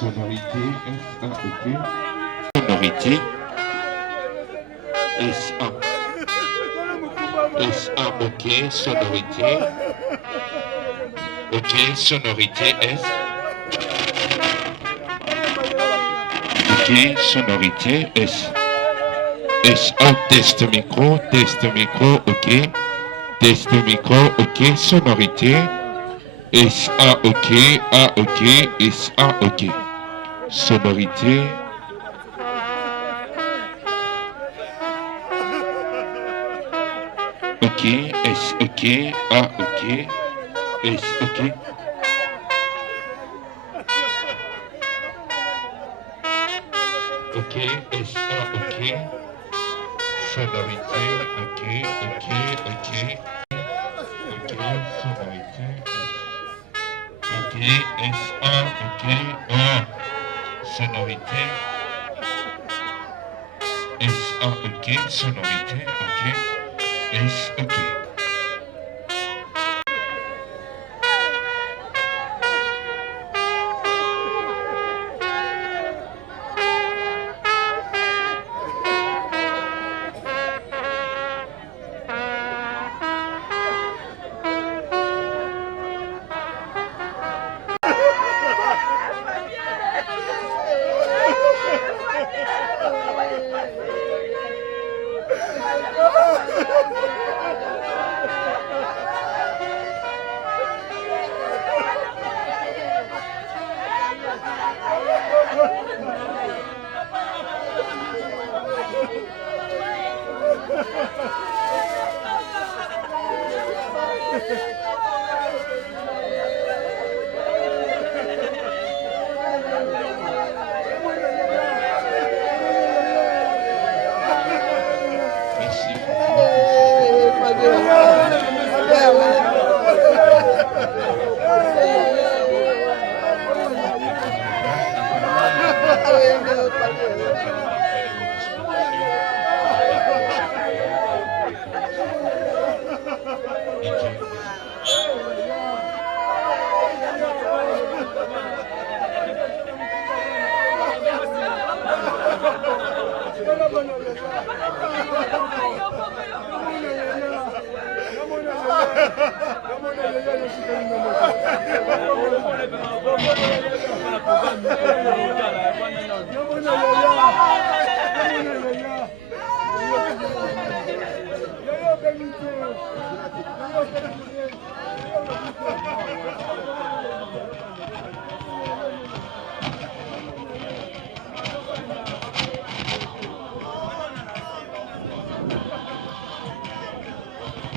Sonorité, S-A-OK. Sonorité, S-A. S-A-OK, sonorité. OK, sonorité, S. OK, sonorité, S. S-A, test micro, OK. Test micro, OK, sonorité. S-A-OK, A-OK, S-A-OK. Sonorité. OK, S-OK, A-OK, S-OK. OK, S-A-OK. Sonorité, OK, OK, OK. OK, sonorité, OK, S-A, OK, A. Sonorité. S-A-OK, sonorité, OK. S-OK.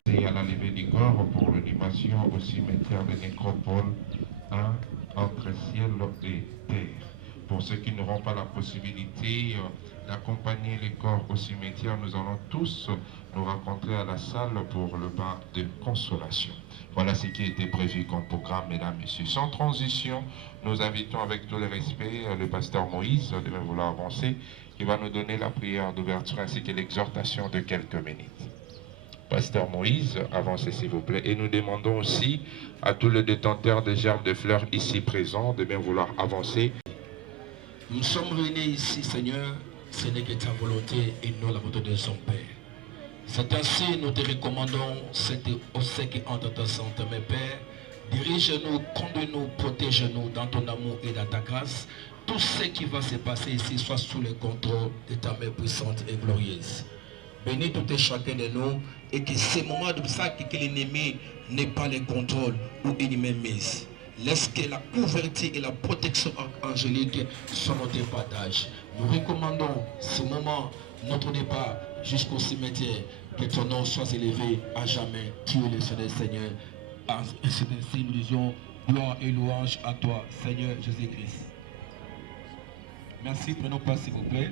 Et à la levée du corps pour l'animation au cimetière de Nécropole 1 en entre ciel et terre. Pour ceux qui n'auront pas la possibilité d'accompagner les corps au cimetière, nous allons tous nous rencontrer à la salle pour le bain de consolation. Voilà ce qui était prévu comme programme, mesdames, messieurs. Sans transition, nous invitons avec tout le respect le pasteur Moïse, devait vouloir avancer, qui va nous donner la prière d'ouverture ainsi que l'exhortation de quelques minutes. Pasteur Moïse, avancez s'il vous plaît. Et nous demandons aussi à tous les détenteurs de gerbes de fleurs ici présents de bien vouloir avancer. Nous sommes réunis ici, Seigneur, ce n'est que ta volonté et non la volonté de son Père. C'est ainsi nous te recommandons cette obsèque entre ta santé, mes Pères. Dirige-nous, conduis-nous, protège-nous dans ton amour et dans ta grâce. Tout ce qui va se passer ici soit sous le contrôle de ta main puissante et glorieuse. Bénis tout et chacun de nous et que ces moments de ça que l'ennemi n'ait pas le contrôle ou il mise. Laisse que la couverture et la protection angélique soient notre partage. Nous recommandons ce moment, notre départ jusqu'au cimetière. Que ton nom soit élevé à jamais. Tu es le Seigneur. Ainsi nous disons gloire et louange à toi, Seigneur Jésus-Christ. Merci, prenons place s'il vous plaît.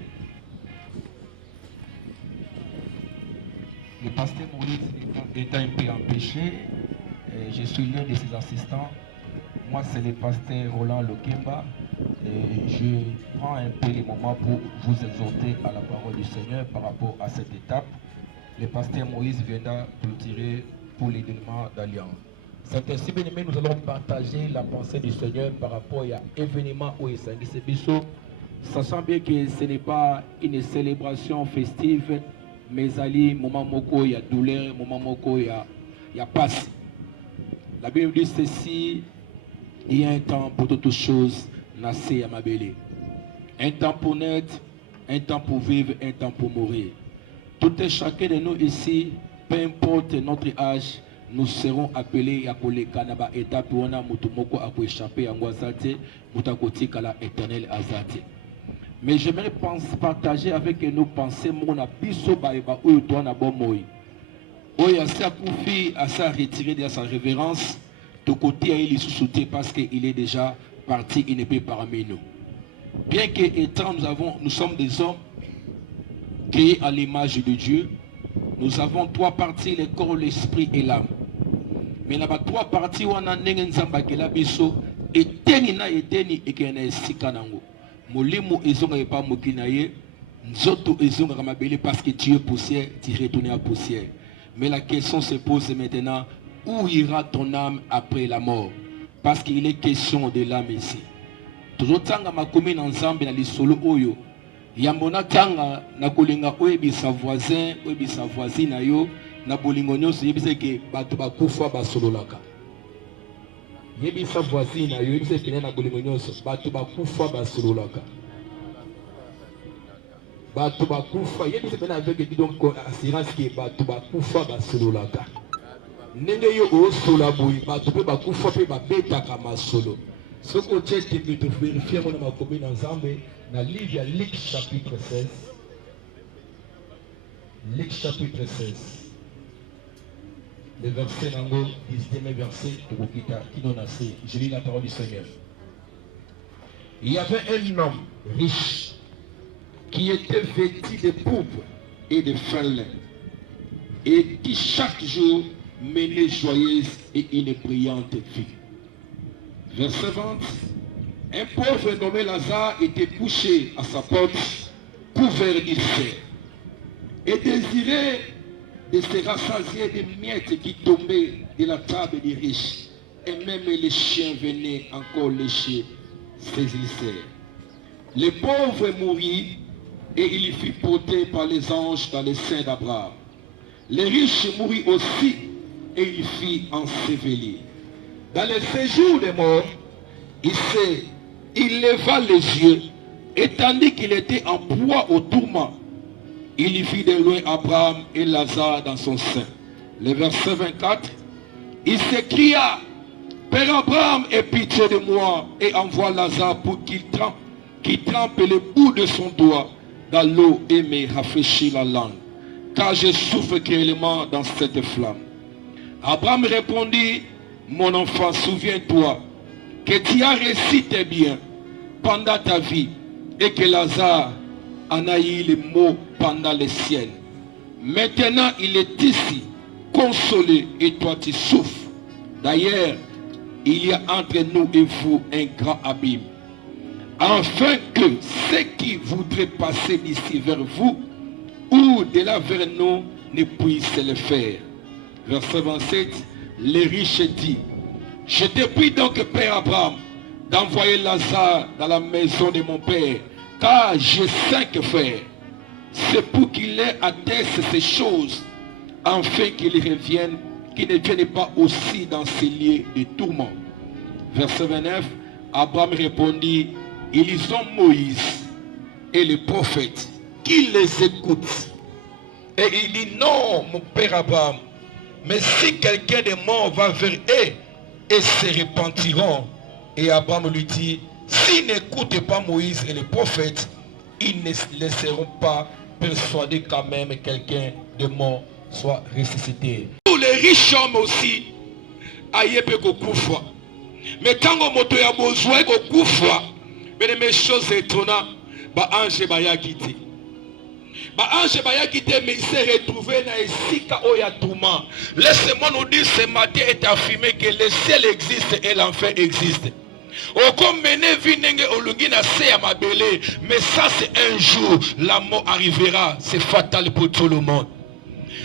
Le pasteur Maurice étant un peu empêché, je suis l'un de ses assistants. Moi, c'est le pasteur Roland Lokemba. Et je prends un peu les moments pour vous exhorter à la parole du Seigneur par rapport à cette étape. Le pasteur Moïse viendra clôturer pour les événements d'Alliance. C'est ainsi, bien aimé, nous allons partager la pensée du Seigneur par rapport à l'événement où il s'agit de sachant bien que ce n'est pas une célébration festive, mais ali, moment moko, il y a douleur, moment moko, il y a passe. La Bible dit ceci, il y a un temps pour toutes choses, nasser à ma belle. Un temps pour naître, un temps pour vivre, un temps pour mourir. Tout et chacun de nous ici, peu importe notre âge, nous serons appelés à coller kanaba étape où on a mutumoko à échapper à Ngwazate, mutakoti kala éternel azate. Mais j'aimerais partager avec nous penser mon abisso baïba ou toi na bon moi. Oui, à sa koufi, à sa retiré de sa révérence, de côté il est sous-souté parce qu'il est déjà parti, il n'est plus parmi nous. Bien que étant nous sommes des hommes créés à l'image de Dieu, nous avons trois parties, le corps, l'esprit et l'âme. Mais là-bas, trois parties, on a n'enzamba que la biso, et teni na et teni et qu'il y a un sikanango. Molimu ezonga pas mokinaye, nzoto ezonga kamabele parce que tu es poussière, tu retournes à poussière. Mais la question se pose maintenant, où ira ton âme après la mort? Parce qu'il est question de l'âme ici. Toujours tanga makomi na nzambe na lisolo oyo. Yambona tanga na kolinga oyebisa voisin, oyebisa voisine na yo, na bolingo nyonso yebisa ke bato bakufa basololaka. Yebisa voisine na yo, yebisa ke na bolingo nyonso bato bakufa basololaka. Bato bakufa, yebisa pe na avec donc assurance ke bato bakufa basololaka. Nenge yo osola boyi, bato pe bakufa pe babetaka masolo. Ce que Dieu te peut vérifier mon makomi na nzambe na livre ya Luc chapitre 16. Luc chapitre 16. Le verset nango 10e verset tokokita kino na se. Je lis la parole du Seigneur. Il y avait un homme riche qui était vêtu de pourpre et de fin lin et qui chaque jour menait joyeuse et une brillante vie. Verset 20. Un pauvre nommé Lazare était couché à sa porte, couvert d'ulcères, et désirait de se rassasier des miettes qui tombaient de la table des riches. Et même les chiens venaient encore lécher ses ulcères. Le pauvre mourut et il fut porté par les anges dans le sein d'Abraham. Le riche mourut aussi et il fut enseveli. Dans le séjour des morts, il leva les yeux et tandis qu'il était en proie au tourment, il y vit de loin Abraham et Lazare dans son sein. Le verset 24, il s'écria, Père Abraham, aie pitié de moi et envoie Lazare pour qu'il trempe le bout de son doigt dans l'eau et me rafraîchit la langue, car je souffre cruellement dans cette flamme. Abraham répondit, mon enfant, souviens-toi que tu as réussi tes biens pendant ta vie et que Lazare en a eu les maux pendant les siennes. Maintenant, il est ici, consolé, et toi tu souffres. D'ailleurs, il y a entre nous et vous un grand abîme, afin que ceux qui voudraient passer d'ici vers vous ou de là vers nous ne puissent le faire. Verset 27, les riches dit, je te prie donc, Père Abraham, d'envoyer Lazare dans la maison de mon Père, car j'ai 5 frères. C'est pour qu'il ait à tester ces choses, afin qu'il revienne, qu'il ne vienne pas aussi dans ces lieux de tourment. Verset 29, Abraham répondit, ils ont Moïse et les prophètes, qui les écoutent. Et il dit, non, mon Père Abraham, mais si quelqu'un de morts va vers eux, et se repentiront. Et Abraham lui dit, s'ils n'écoutent pas Moïse et les prophètes, ils ne laisseront pas persuader quand même quelqu'un de mort soit ressuscité. Tous les riches hommes aussi, aïepe kokufa. Mais quand on moto ya besoin kokufa, mais les choses étonnantes, ba ange baya quitté. Ba ange baya quitté, mais il s'est retrouvé dans Esika Oyatouma. Laissez-moi nous dire ce matin est affirmé que le ciel existe et l'enfer existe. Mais ça c'est un jour, la mort arrivera, c'est fatal pour tout le monde.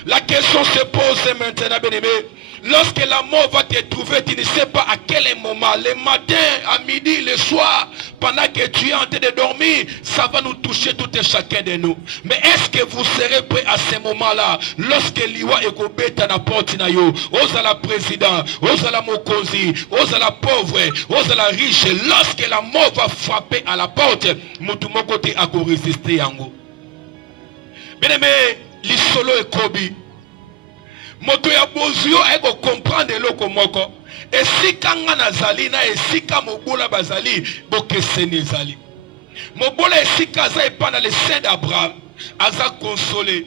La question se pose maintenant, bien-aimé. Lorsque la mort va te trouver, tu ne sais pas à quel moment, le matin, à midi, le soir, pendant que tu es en train de dormir, ça va nous toucher tout et chacun de nous. Mais est-ce que vous serez prêts à ce moment-là, lorsque l'Iwa est à la porte, aux la président, aux la mokozi, aux la pauvre, aux la riche, lorsque la mort va frapper à la porte, mon côté à résister. Bien-aimé, l'isolo est kobi. Moto ya bozio eko comprendre loko moko. Et si kanga nazali na esika mobola bazali bokeseni zali. Mobola esika za epana le sein d'Abraham aza consolé.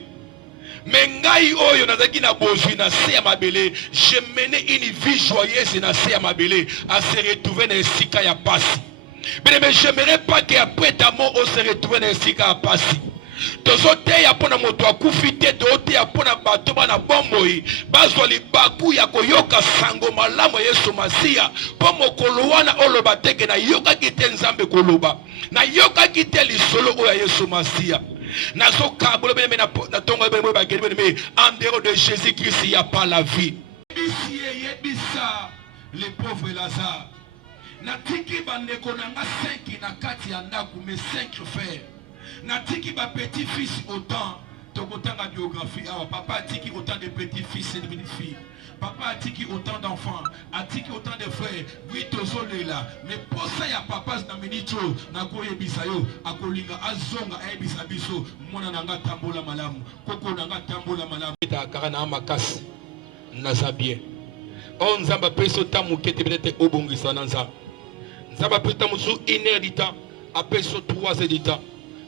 Mais ngai oyo nazaki na bozwi na se ya mabele, je menais une vie joyeuse na se ya mabele à se retrouver na esika ya pasi. Mais j'aimerais pas qu'après ta mort on se retrouve na esika ya pasi. Tozote ya pona moto akufite tote ya pona bato bana bomboi bazoli baku ya koyoka sango malamu Yesu Masia po mokolo wana oloba teke na yoka kite nzambe koloba na yoka kite lisolo oya Yesu Masia nazo kabolo bene na tongo bene ba gene bene en dehors de Jésus-Christ il y a pas la vie. Ici yebisa les pauvres Lazare na tiki bandeko nanga 5 na kati ya ndaku mais 5 frères. Natiki ba petit-fils autant, tokotanga biographie. Alors papa a tiki autant de petits-fils et de petites-filles. Papa a tiki autant d'enfants, a tiki autant de frères. Oui, tozole là. Mais pour ça, il y a papa na minito, na koye bisayo, a kolinga azonga a bisa biso, mona nanga tambola malamu, koko nanga tambola malamu. Ta karana makasi, naza bien. On nzamba peso tamu kete peut-être obongisa nanza. Nzamba peso tamu sous 1 heure du temps, à peso 3 heures du temps.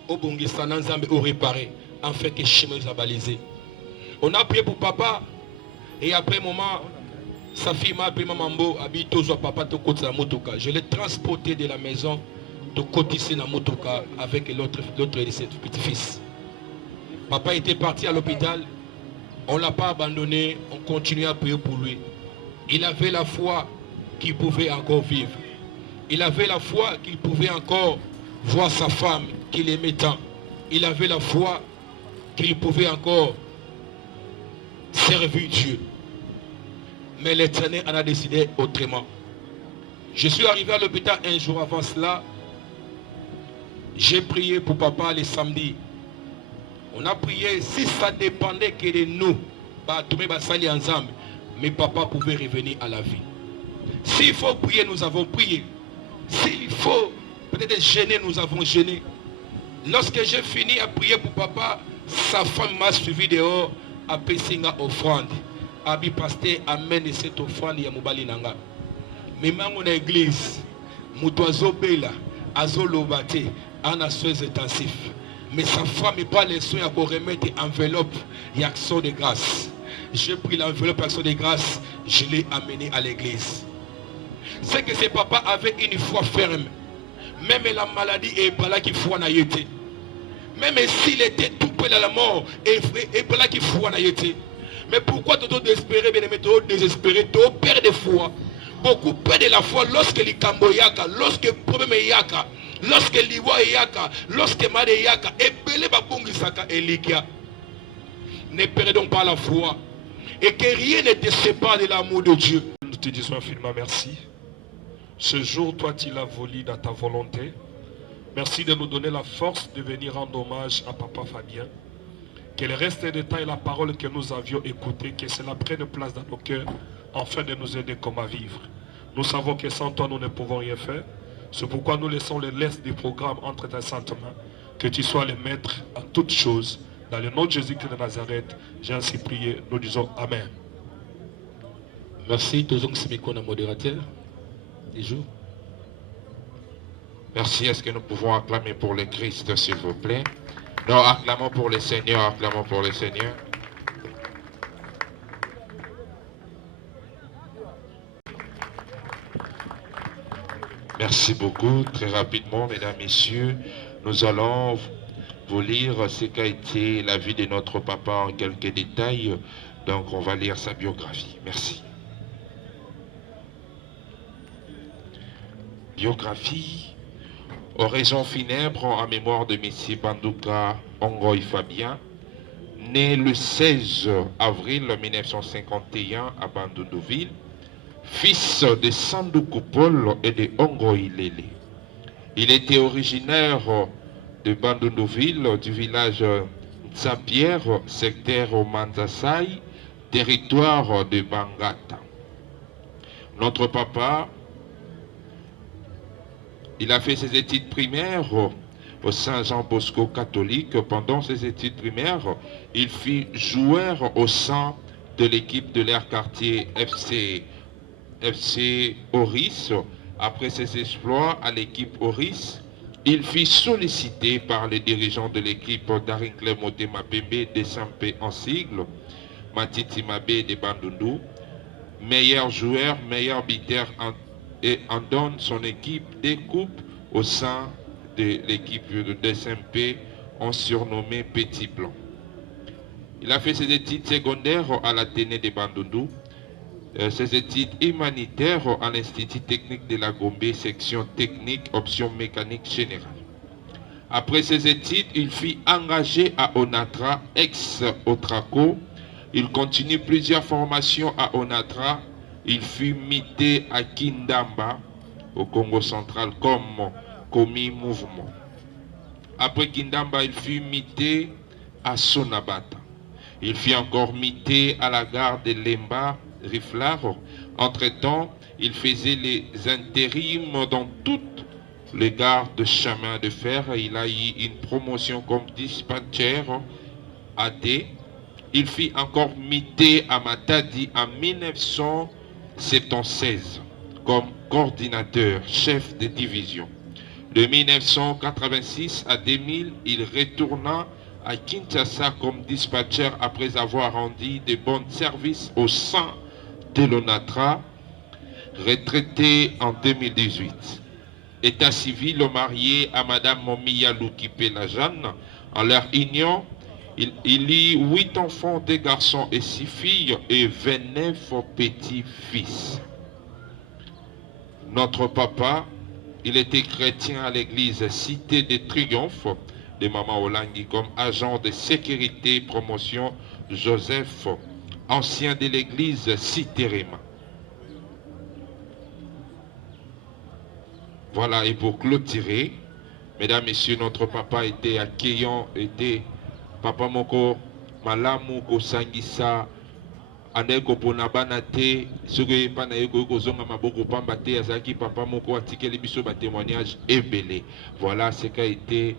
Au Bongistan, Nzambe au réparé, afin que chemin soit balisé. On a prié pour papa, et après un moment, sa fille m'a appelé Mamambo, habite au papa de côté de la motoka. Je l'ai transporté de la maison de côté de la motoka avec l'autre de ses petits-fils. Papa était parti à l'hôpital, on ne l'a pas abandonné, on continue à prier pour lui. Il avait la foi qu'il pouvait encore vivre. Il avait la foi qu'il pouvait encore voir sa femme qu'il aimait tant. Il avait la foi qu'il pouvait encore servir Dieu. Mais l'Éternel en a décidé autrement. Je suis arrivé à l'hôpital un jour avant cela. J'ai prié pour papa les samedis. On a prié, si ça dépendait que de nous, mais papa pouvait revenir à la vie. S'il faut prier, nous avons prié. S'il faut peut-être gêner, nous avons gêné. Lorsque j'ai fini à prier pour papa, sa femme m'a suivi dehors à Pessinga offrande. Abi pasteur amène cette offrande ya mobali nanga. Mais même mon église, mutoazo bela, azo lobate, ana soins intensifs. Mais sa femme n'est pas les soins à remettre enveloppe et action de grâce. J'ai pris l'enveloppe action de grâce, je l'ai amené à l'église. c'est que ses papas avaient une foi ferme. Même la maladie et voilà qui foi n'a été. Même s'il était tout près de la mort, et voilà qui foi n'a été. Mais pourquoi tu désespéré, bien aimé, tu désespéré, tu perds de foi. Beaucoup perdent de la foi lorsque les Camboyaka, lorsque problème yaka, lorsque l'iwa yaka, lorsque made yaka, et belé babungi saka elikia. Ne perdons pas la foi. Et que rien ne te sépare de l'amour de Dieu. Nous te disons infiniment merci. Ce jour, toi, tu l'as voulu dans ta volonté. Merci de nous donner la force de venir rendre hommage à Papa Fabien. Que le reste des temps et la parole que nous avions écoutée, que cela prenne place dans nos cœurs, afin de nous aider comme à vivre. Nous savons que sans toi, nous ne pouvons rien faire. C'est pourquoi nous laissons le laisse du programme entre tes saintes mains. Que tu sois le maître en toutes choses. Dans le nom de Jésus-Christ de Nazareth, j'ai ainsi prié. Nous disons Amen. Merci. Toujours que modérateur du jour. Merci. Est-ce que nous pouvons acclamer pour le Christ, s'il vous plaît? Non, acclamons pour le Seigneur, acclamons pour le Seigneur. Merci beaucoup. Très rapidement, mesdames, messieurs, nous allons vous lire ce qu'a été la vie de notre papa en quelques détails. Donc, on va lire sa biographie. Merci. Biographie. Oraison funèbre en mémoire de M. Bandouka Ongoy Fabien, né le 16 avril 1951 à Bandundouville, fils de Sandoukou Paul et de Ongoy Lele. Il était originaire de Bandundouville, du village Saint-Pierre, secteur Manzasai, territoire de Bangata. Notre papa, il a fait ses études primaires au Saint-Jean-Bosco catholique. Pendant ses études primaires, il fut joueur au sein de l'équipe de l'air quartier FC Oris. Après ses exploits à l'équipe Oris, il fut sollicité par les dirigeants de l'équipe Darincle Motema Bembe de Sampé en sigle, Matiti Mabe de Bandundu, meilleur joueur, meilleur buteur et en donne son équipe des coupes au sein de l'équipe de DSMP, on surnommé Petit Blanc. Il a fait ses études secondaires à l'Athénée de Bandundu, ses études humanitaires à l'Institut technique de la Gombe, section technique, option mécanique générale. Après ses études, il fut engagé à Onatra, ex-Otraco. Il continue plusieurs formations à Onatra. Il fut muté à Kindamba, au Congo central, comme commis mouvement. Après Kindamba, il fut muté à Sonabata. Il fut encore muté à la gare de Lemba, Riflard. Entre-temps, il faisait les intérims dans toutes les gares de chemin de fer. Il a eu une promotion comme dispatcher AD. Il fut encore muté à Matadi en 1976 comme coordinateur, chef de division. De 1986 à 2000, il retourna à Kinshasa comme dispatcher après avoir rendu de bons services au sein de l'ONATRA, retraité en 2018. État civil marié à Madame Momiya Lukipe Lajane. En leur union, il eut 8 enfants, 2 garçons et 6 filles et 29 petits-fils. Notre papa, il était chrétien à l'église Cité des Triomphes de Mama Olangi comme agent de sécurité promotion Joseph, ancien de l'église Cité Réma. Voilà, et pour clôturer, mesdames, messieurs, notre papa était accueillant, était papa moko malamu kosangisa andeko pona bana te soki pana yeko kozonga maboko pamba te azaki papa moko atikeli biso ba témoignage ebele. Voilà ce qui a été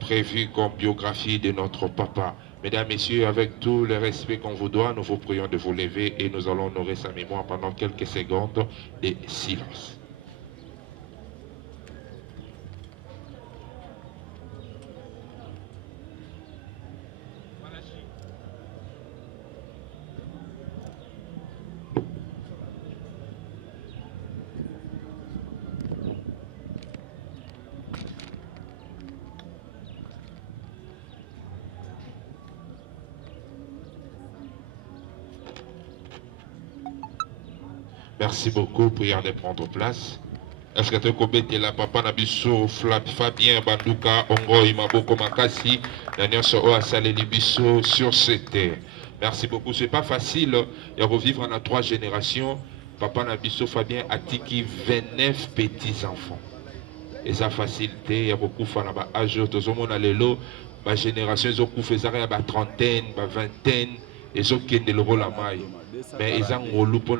prévu comme biographie de notre papa. Mesdames, messieurs, avec tout le respect qu'on vous doit, nous vous prions de vous lever et nous allons honorer sa mémoire pendant quelques secondes de silence. Merci beaucoup, prière de prendre place. Est-ce que tu as la papa Nabiso, Fabien, Banduka, Ongo, Imaboko, Makasi, Nanyonso, Oasaleli Biso sur cette terre. Merci beaucoup. Ce n'est pas facile. Il y a revivre en 3 générations. Papa Nabiso, Fabien, a tiki 29 petits-enfants. Et ça facilité. Il y a beaucoup de âge. Tout le monde a l'élo. Ma génération, ils ont fait ça, il y a trentaine, vingtaine. Ils ont quitté le rôle à maille. Mais ils ont un pour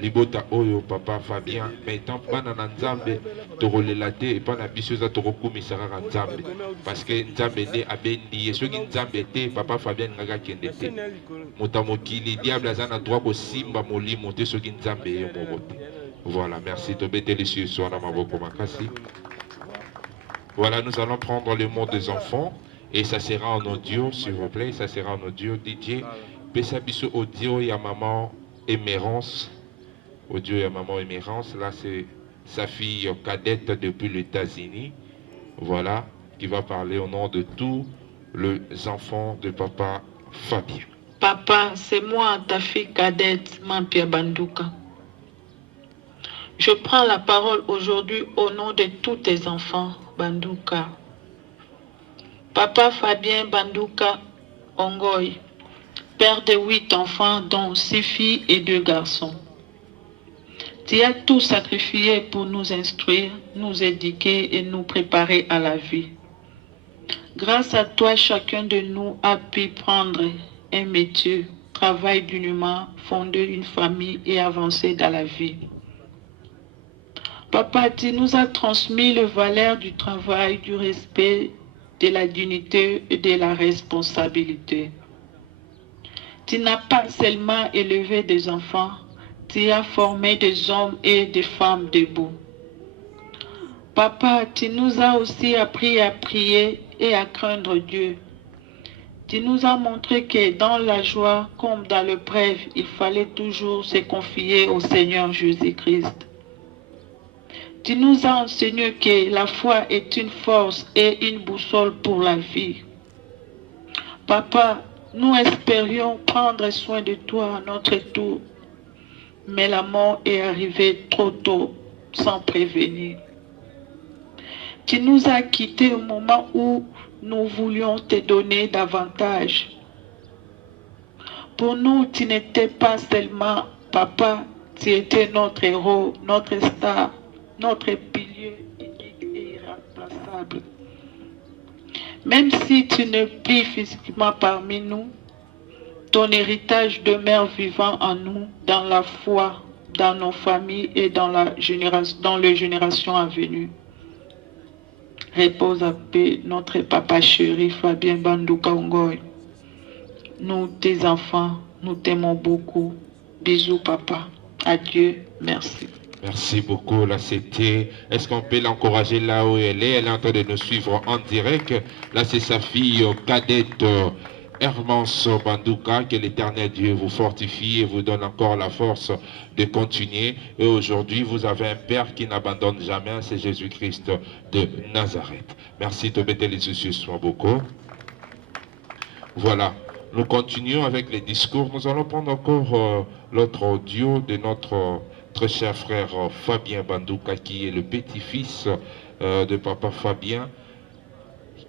libota oyo papa Fabien mais tant pas na nzambe to relate et pas na biso za to kokumisaka ka nzambe parce que nzambe ne abendi et soki nzambe te papa Fabien ngaka kende te motamokili diable azana droit ko simba molimo te soki nzambe ye moko te. Voilà, merci to beteli sur so na maboko makasi. Voilà, nous allons prendre le mot des enfants et ça sera en audio s'il vous plaît, ça sera en audio. DJ pesa biso audio ya maman Émérance. Audio et maman Émérance, là c'est sa fille cadette depuis les États-Unis, voilà, qui va parler au nom de tous les enfants de papa Fabien. Papa, c'est moi, ta fille cadette, Mampia Banduka. Je prends la parole aujourd'hui au nom de tous tes enfants, Banduka. Papa Fabien Banduka Ongoy, père de 8 enfants, dont 6 filles et 2 garçons. Tu as tout sacrifié pour nous instruire, nous éduquer et nous préparer à la vie. Grâce à toi, chacun de nous a pu prendre un métier, travailler dignement, fonder une famille et avancer dans la vie. Papa, tu nous as transmis le valeur du travail, du respect, de la dignité et de la responsabilité. Tu n'as pas seulement élevé des enfants, tu as formé des hommes et des femmes debout. Papa, tu nous as aussi appris à prier et à craindre Dieu. Tu nous as montré que dans la joie comme dans l'épreuve, il fallait toujours se confier au Seigneur Jésus-Christ. Tu nous as enseigné que la foi est une force et une boussole pour la vie. Papa, nous espérions prendre soin de toi à notre tour, mais la mort est arrivée trop tôt, sans prévenir. Tu nous as quittés au moment où nous voulions te donner davantage. Pour nous, tu n'étais pas seulement papa, tu étais notre héros, notre star, notre pilier unique et irremplaçable. Même si tu n'es plus physiquement parmi nous, ton héritage demeure vivant en nous, dans la foi, dans nos familles et dans les générations à venir. Repose à paix, notre papa chéri Fabien Banduka Ongoy. Nous, tes enfants, nous t'aimons beaucoup. Bisous, papa. Adieu, merci. Merci beaucoup, là c'était. Est-ce qu'on peut l'encourager là où elle est? Elle est en train de nous suivre en direct. Là c'est sa fille cadette Hermance Banduka. Que l'Éternel Dieu vous fortifie et vous donne encore la force de continuer. Et aujourd'hui vous avez un Père qui n'abandonne jamais, c'est Jésus-Christ de Nazareth. Merci, Tobete les sois beaucoup. Voilà, nous continuons avec les discours. Nous allons prendre encore l'autre audio de notre très cher frère Fabien Banduka, qui est le petit-fils de papa Fabien,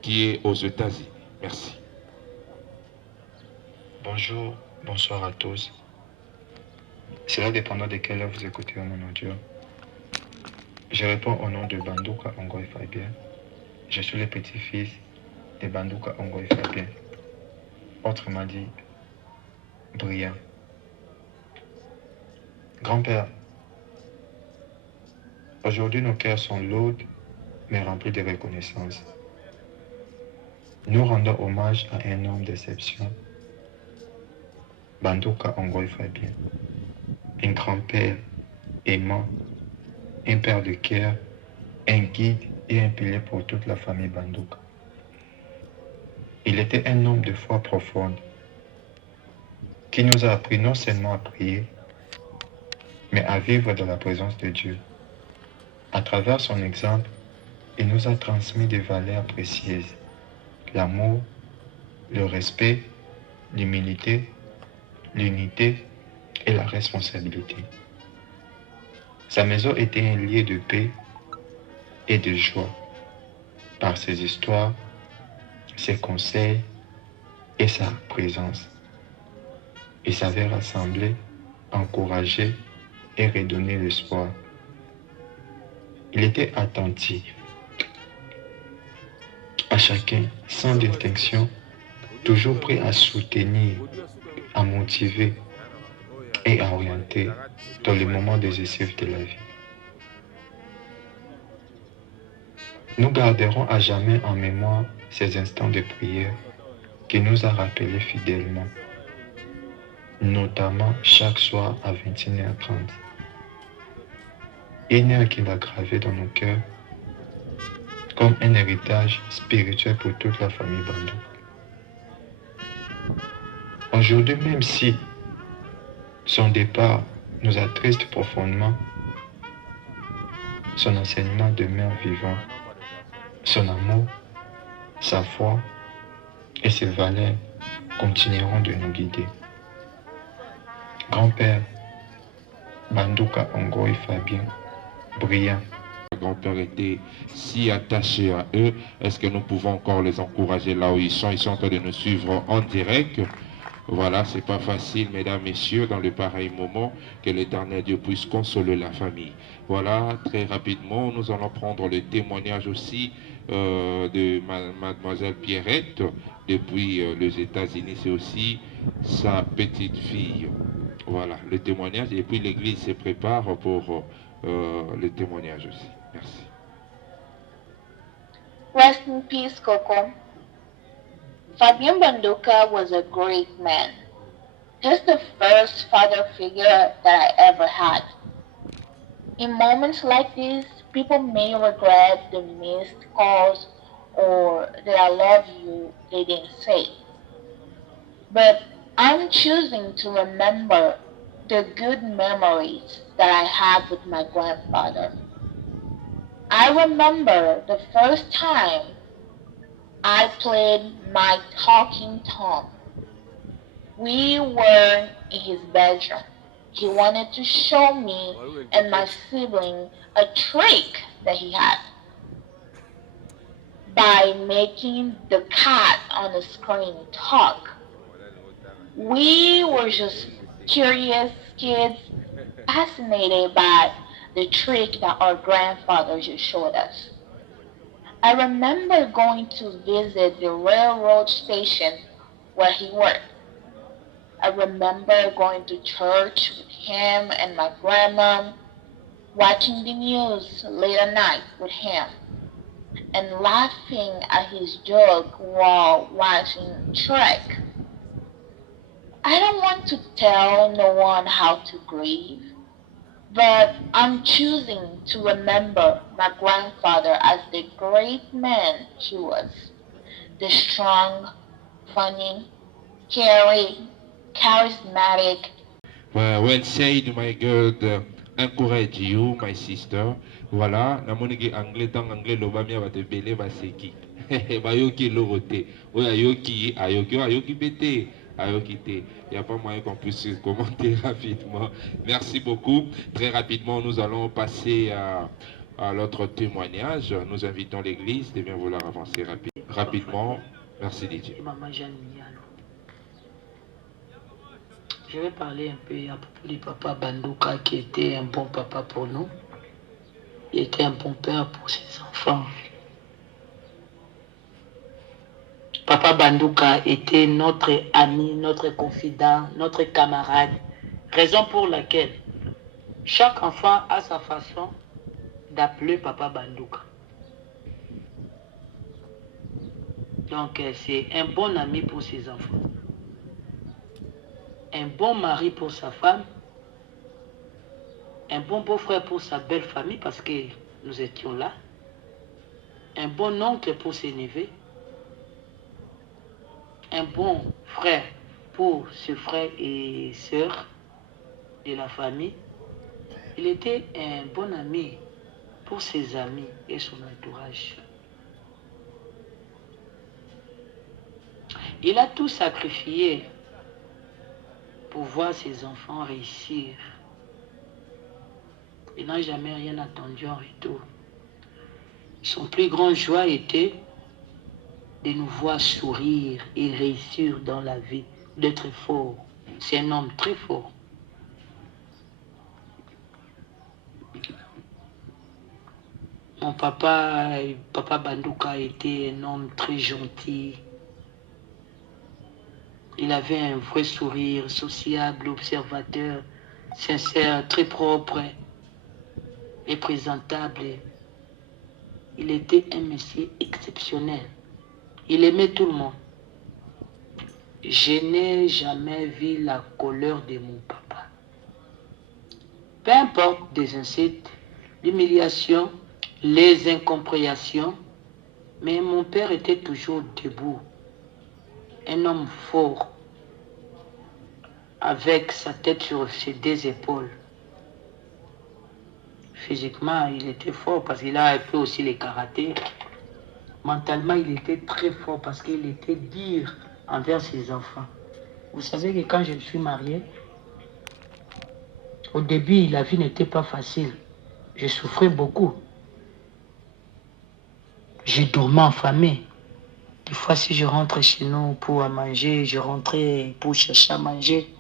qui est aux États-Unis. Merci. Bonjour, bonsoir à tous. Cela dépendant de quelle heure vous écoutez mon audio. Je réponds au nom de Banduka Ongoy Fabien. Je suis le petit-fils de Banduka Ongoy Fabien. Autrement dit, brillant. Grand-père, aujourd'hui nos cœurs sont lourds mais remplis de reconnaissance. Nous rendons hommage à un homme d'exception, Banduka Ongoy Fabien, un grand-père aimant, un père de cœur, un guide et un pilier pour toute la famille Banduka. Il était un homme de foi profonde qui nous a appris non seulement à prier, mais à vivre dans la présence de Dieu. À travers son exemple, il nous a transmis des valeurs précieuses, l'amour, le respect, l'humilité, l'unité et la responsabilité. Sa maison était un lieu de paix et de joie par ses histoires, ses conseils et sa présence. Il savait rassembler, encourager et redonner l'espoir. Il était attentif à chacun, sans distinction, toujours prêt à soutenir, à motiver et à orienter dans les moments décisifs de la vie. Nous garderons à jamais en mémoire ces instants de prière qu'il nous a rappelés fidèlement, notamment chaque soir à 21h30. Une heure qu'il a gravée dans nos cœurs comme un héritage spirituel pour toute la famille Bandou. Aujourd'hui, même si son départ nous attriste profondément, son enseignement demeure vivant. Son amour, sa foi et ses valeurs continueront de nous guider. Grand-père Bandouka Ongoy Fabien, brillant. Le grand-père était si attaché à eux. Est-ce que nous pouvons encore les encourager là où ils sont? Ils sont en train de nous suivre en direct. Voilà, c'est pas facile, mesdames, messieurs, dans le pareil moment, que l'Éternel Dieu puisse consoler la famille. Voilà, très rapidement, nous allons prendre le témoignage aussi de mademoiselle Pierrette, depuis les États-Unis. C'est aussi sa petite fille. Voilà, le témoignage. Et puis l'Église se prépare pour le témoignage aussi. Merci. Rest in peace, Coco. Fabien Banduka was a great man. He's the first father figure that I ever had. In moments like this, people may regret the missed calls or that I love you they didn't say. But I'm choosing to remember the good memories that I had with my grandfather. I remember the first time I played my talking Tom. We were in his bedroom. He wanted to show me and my sibling a trick that he had by making the cat on the screen talk. We were just curious kids, fascinated by the trick that our grandfather just showed us. I remember going to visit the railroad station where he worked. I remember going to church with him and my grandma, watching the news late at night with him, and laughing at his joke while watching Trek. I don't want to tell no one how to grieve, but I'm choosing to remember my grandfather as the great man he was. The strong, funny, caring, charismatic. Well said, my God. Encourage you, my sister. Voilà, namoniki anglais tant anglais lobamia va te belé va seki. Bayoki lorote. Oya ayoki, ayoki bete. Il n'y a pas moyen qu'on puisse commenter rapidement. Merci beaucoup. Très rapidement, nous allons passer à l'autre témoignage. Nous invitons l'Église de bien vouloir avancer rapidement. Merci Didier. Maman Jeanne Mialo. Je vais parler un peu à propos du papa Bandouka qui était un bon papa pour nous. Il était un bon père pour ses enfants. Papa Bandouka était notre ami, notre confident, notre camarade. Raison pour laquelle chaque enfant a sa façon d'appeler Papa Bandouka. Donc c'est un bon ami pour ses enfants. Un bon mari pour sa femme. Un bon beau-frère pour sa belle famille parce que nous étions là. Un bon oncle pour ses neveux. Un bon frère pour ses frères et sœurs de la famille. Il était un bon ami pour ses amis et son entourage. Il a tout sacrifié pour voir ses enfants réussir. Il n'a jamais rien attendu en retour. Son plus grand joie était de nous voir sourire et réussir dans la vie, d'être fort. C'est un homme très fort. Mon papa Banduka était un homme très gentil. Il avait un vrai sourire, sociable, observateur, sincère, très propre et présentable. Il était un monsieur exceptionnel. Il aimait tout le monde. Je n'ai jamais vu la colère de mon papa. Peu importe des insultes, l'humiliation, les incompréhensions, mais mon père était toujours debout. Un homme fort, avec sa tête sur ses deux épaules. Physiquement, il était fort parce qu'il a fait aussi les karatés. Mentalement, il était très fort parce qu'il était dur envers ses enfants. Vous savez que quand je me suis marié, au début, la vie n'était pas facile. Je souffrais beaucoup. Je dormais en famille. Des fois, si je rentrais chez nous pour manger, je rentrais pour chercher à manger.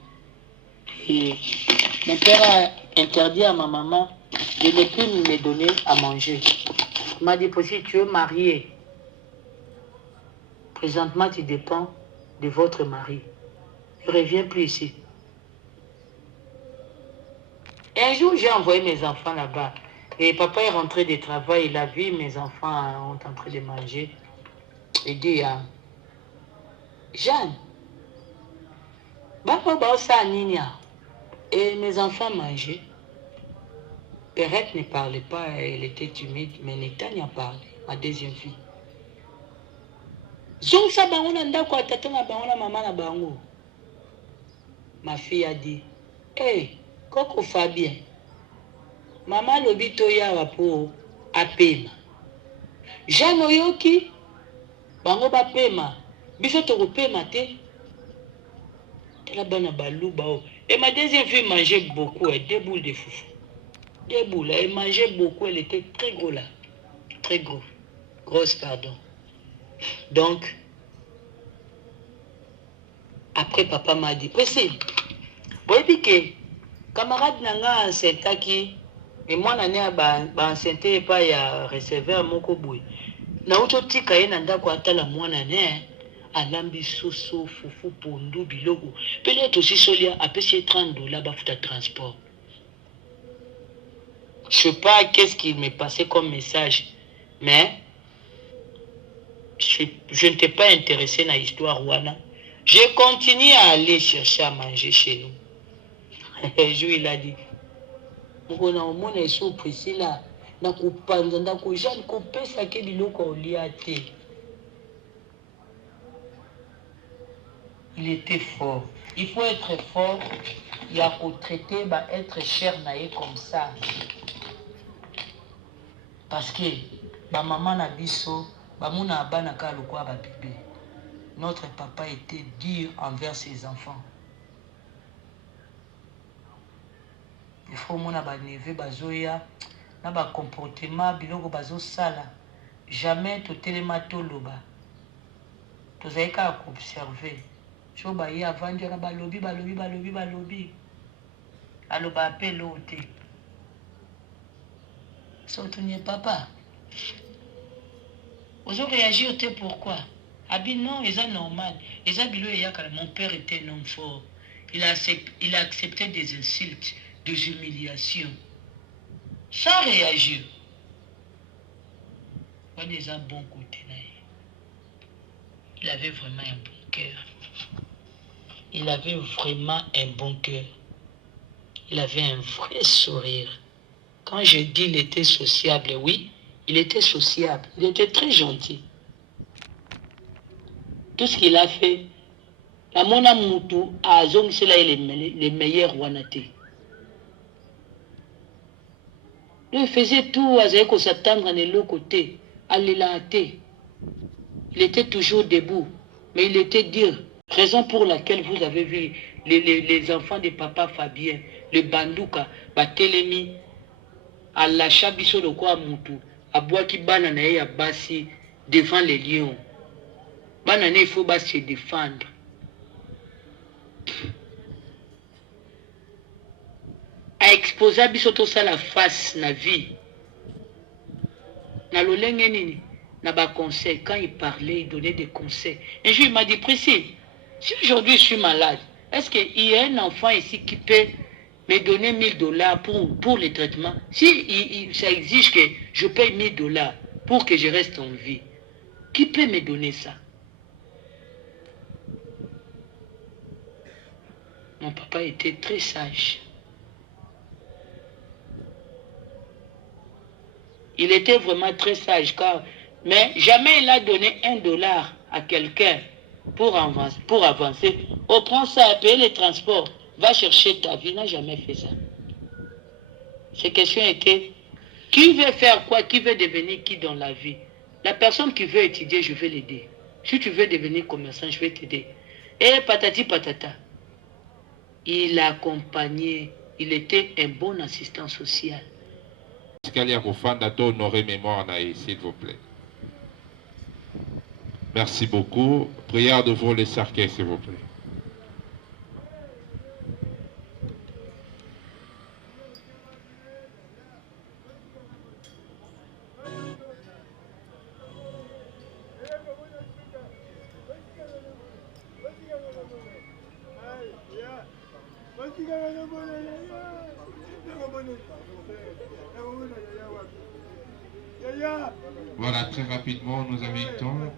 Et mon père a interdit à ma maman de ne plus me donner à manger. Il m'a dit, si tu veux marier, présentement, tu dépends de votre mari. Ne reviens plus ici. Et un jour, j'ai envoyé mes enfants là-bas. Et papa est rentré du travail, il a vu mes enfants ont en train de manger. Il dit, Jeanne, et mes enfants mangeaient. Perrette ne parlait pas, elle était timide, mais Netanya a parlé, ma deuxième fille. Ma fille a dit, hey, Coco Fabien, maman lobito ya pour apema. Jeanne oyoki, bango ba pema, biso to pema te. La bana balou bao. Et ma deuxième fille mangeait beaucoup, deux boules de foufou. Deux boules, elle mangeait beaucoup, elle était très gros là. Très gros. Grosse, pardon. Donc, après papa m'a dit, Pressé, vous voyez que camarade nanga sentaki, et moi n'année à senté pas ya receveur moko boui. Na uto tika ye nanda kwa atala moi n'année. Alambi soso, foufou, pondu, biloko. Peut-être aussi solia à payer $30 bafuta transport. Je sais pas qu'est-ce qui m'est passé comme message, mais je ne t'ai pas intéressé dans l'histoire Wana. J'ai continué à aller chercher à manger chez nous. Un jour il a dit, on a au moins un sou précis là, na kupanza na kujani kupesa ke biloko oliate. Il était fort. Il faut être fort. Il y a qu'au traiter, être cher naïe comme ça. Parce que maman n'a biso, mouna abanaka le quoi bébé. Notre papa était dur envers ses enfants. Il faut mon neve bazoya, na ba comportement biloko bazo sala. Jamais to telema toloba. To zaika observer. Choba yi avandi na balobi. Aloba appelo te. Soutenir papa. Vous réagir te pourquoi? Abi non, c'est normal. Mon père était un homme fort. Il a accepté des insultes, des humiliations. Sans réagir. On est un bon côté. Il avait vraiment un bon cœur. Il avait vraiment un bon cœur. Il avait un vrai sourire. Quand je dis qu'il était sociable, oui, il était sociable. Il était très gentil. Tout ce qu'il a fait, la mona moutou a zong c'est là les meilleurs wanaté. Il faisait tout à ce qu'on s'attendre à l'autre côté, à l'élaté. Il était toujours debout, mais il était dur. Raison pour laquelle vous avez vu les enfants de papa Fabien, le Banduka, Batelemi, alasha biso lokola mutu abwaki bana na ye ya basi devant les lions. Bana ne il faut bas se défendre. A exposer biso to ça la face na vie. Na lolenge nini na ba conseil quand il parlait, il donnait des conseils. Un jour il m'a dit Priscille, si aujourd'hui je suis malade, est-ce qu'il y a un enfant ici qui peut me donner $1000 pour les traitements? Si ça exige que je paye $1000 pour que je reste en vie, qui peut me donner ça? Mon papa était très sage. Il était vraiment très sage, mais jamais il a donné $1 à quelqu'un pour avancer. Oh, prends ça, paye les transports, va chercher ta vie. Il n'a jamais fait ça. Ces questions étaient, qui veut faire quoi? Qui veut devenir qui dans la vie? La personne qui veut étudier, je vais l'aider. Si tu veux devenir commerçant, je vais t'aider. Et patati patata. Il a accompagné, il était un bon assistant social. Honorer mémoire s'il vous plaît. Merci beaucoup. Prière d'ouvrir le cercueil, s'il vous plaît. Voilà, très rapidement, nous invitons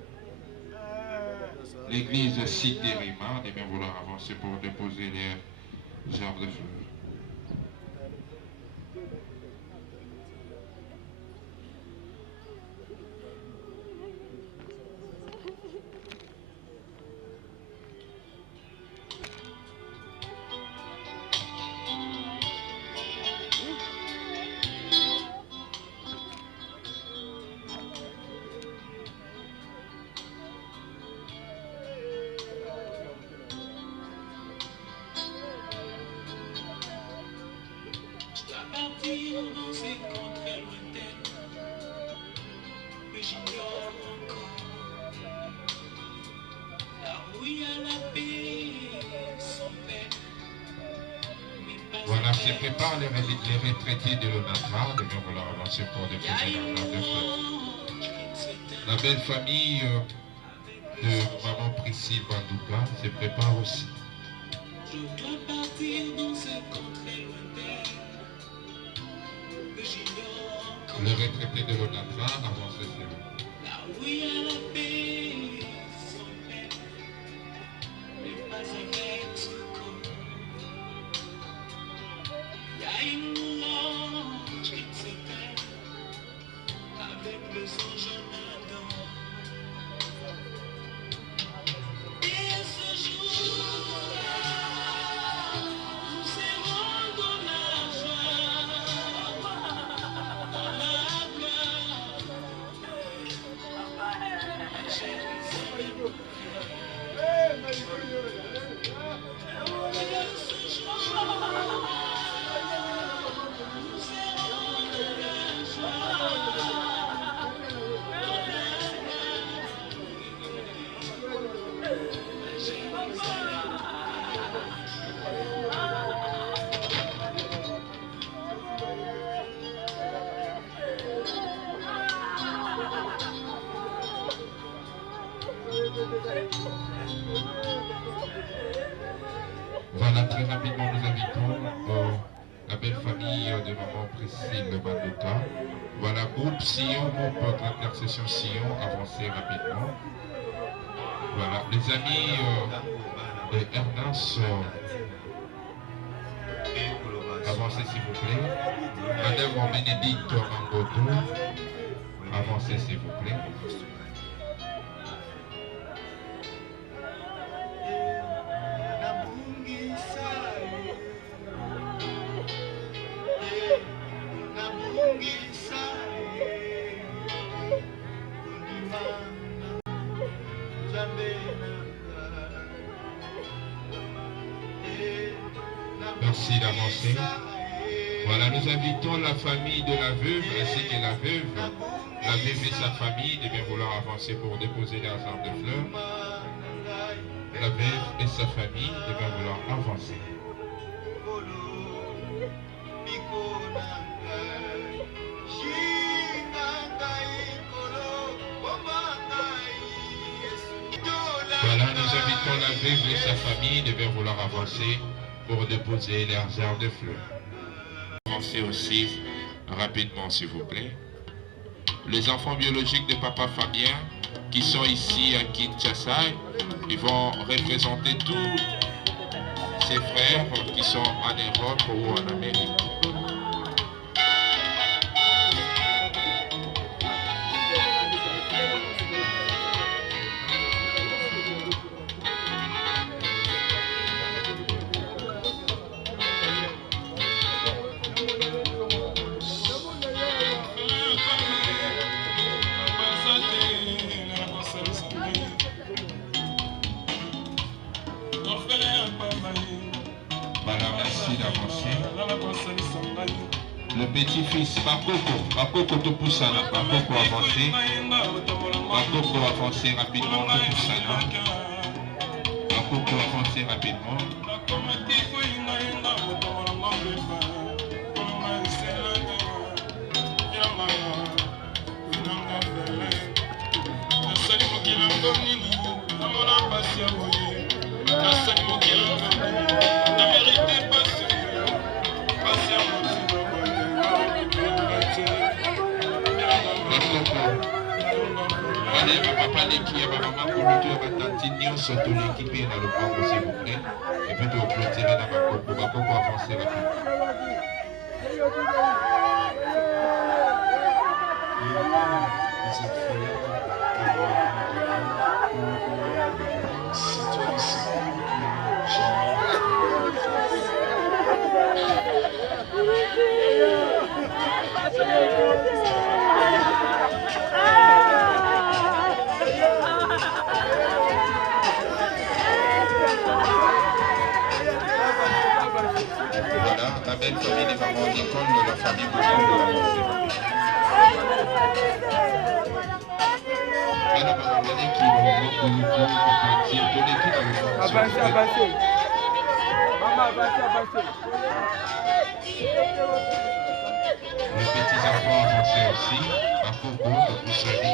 l'église Cité Rima de bien vouloir avancer pour déposer les herbes de feu. Voilà, se préparent les retraités de l'ONATRA, de bien vouloir avancer pour déposer la fleur de feu. La belle famille de maman Priscille Bandouka se prépare aussi. Le retraité de l'ONATRA avance sur eux. Voilà, très rapidement, nous invitons la belle famille de maman Priscille Bandouka. Voilà, groupe Sion, groupe d'intercession Sion, avancez rapidement. Voilà, les amis de Ernest, avancez s'il vous plaît. Madame Bénédicte Mangoto, avancez s'il vous plaît. Merci d'avancer. Voilà, nous invitons la famille de la veuve ainsi que la veuve. La veuve et sa famille de bien vouloir avancer pour déposer leurs armes de fleurs. La veuve et sa famille de bien vouloir avancer. Voilà, nous invitons la veuve et sa famille de bien vouloir avancer pour déposer leurs armes de fleurs. Avancez aussi rapidement, s'il vous plaît. Les enfants biologiques de Papa Fabien qui sont ici à Kinshasa, ils vont représenter tous ses frères qui sont en Europe ou en Amérique. Le petit-fils, Bakoko Topoussana, Bakoko avancé. Bakoko avancé rapidement, Topoussana. Bakoko avancé rapidement. Papa l'équipe, maman Koluto, Batati, Nyon, Soto l'équipe dans le banc, s'il vous plaît. Et puis de clôturer dans Bakoko. Bakoko avancer rapidement. Voilà, la belle famille des mamans Nicole de la famille Bougon. Les petits enfants avancés aussi, à Coco, de Poussani.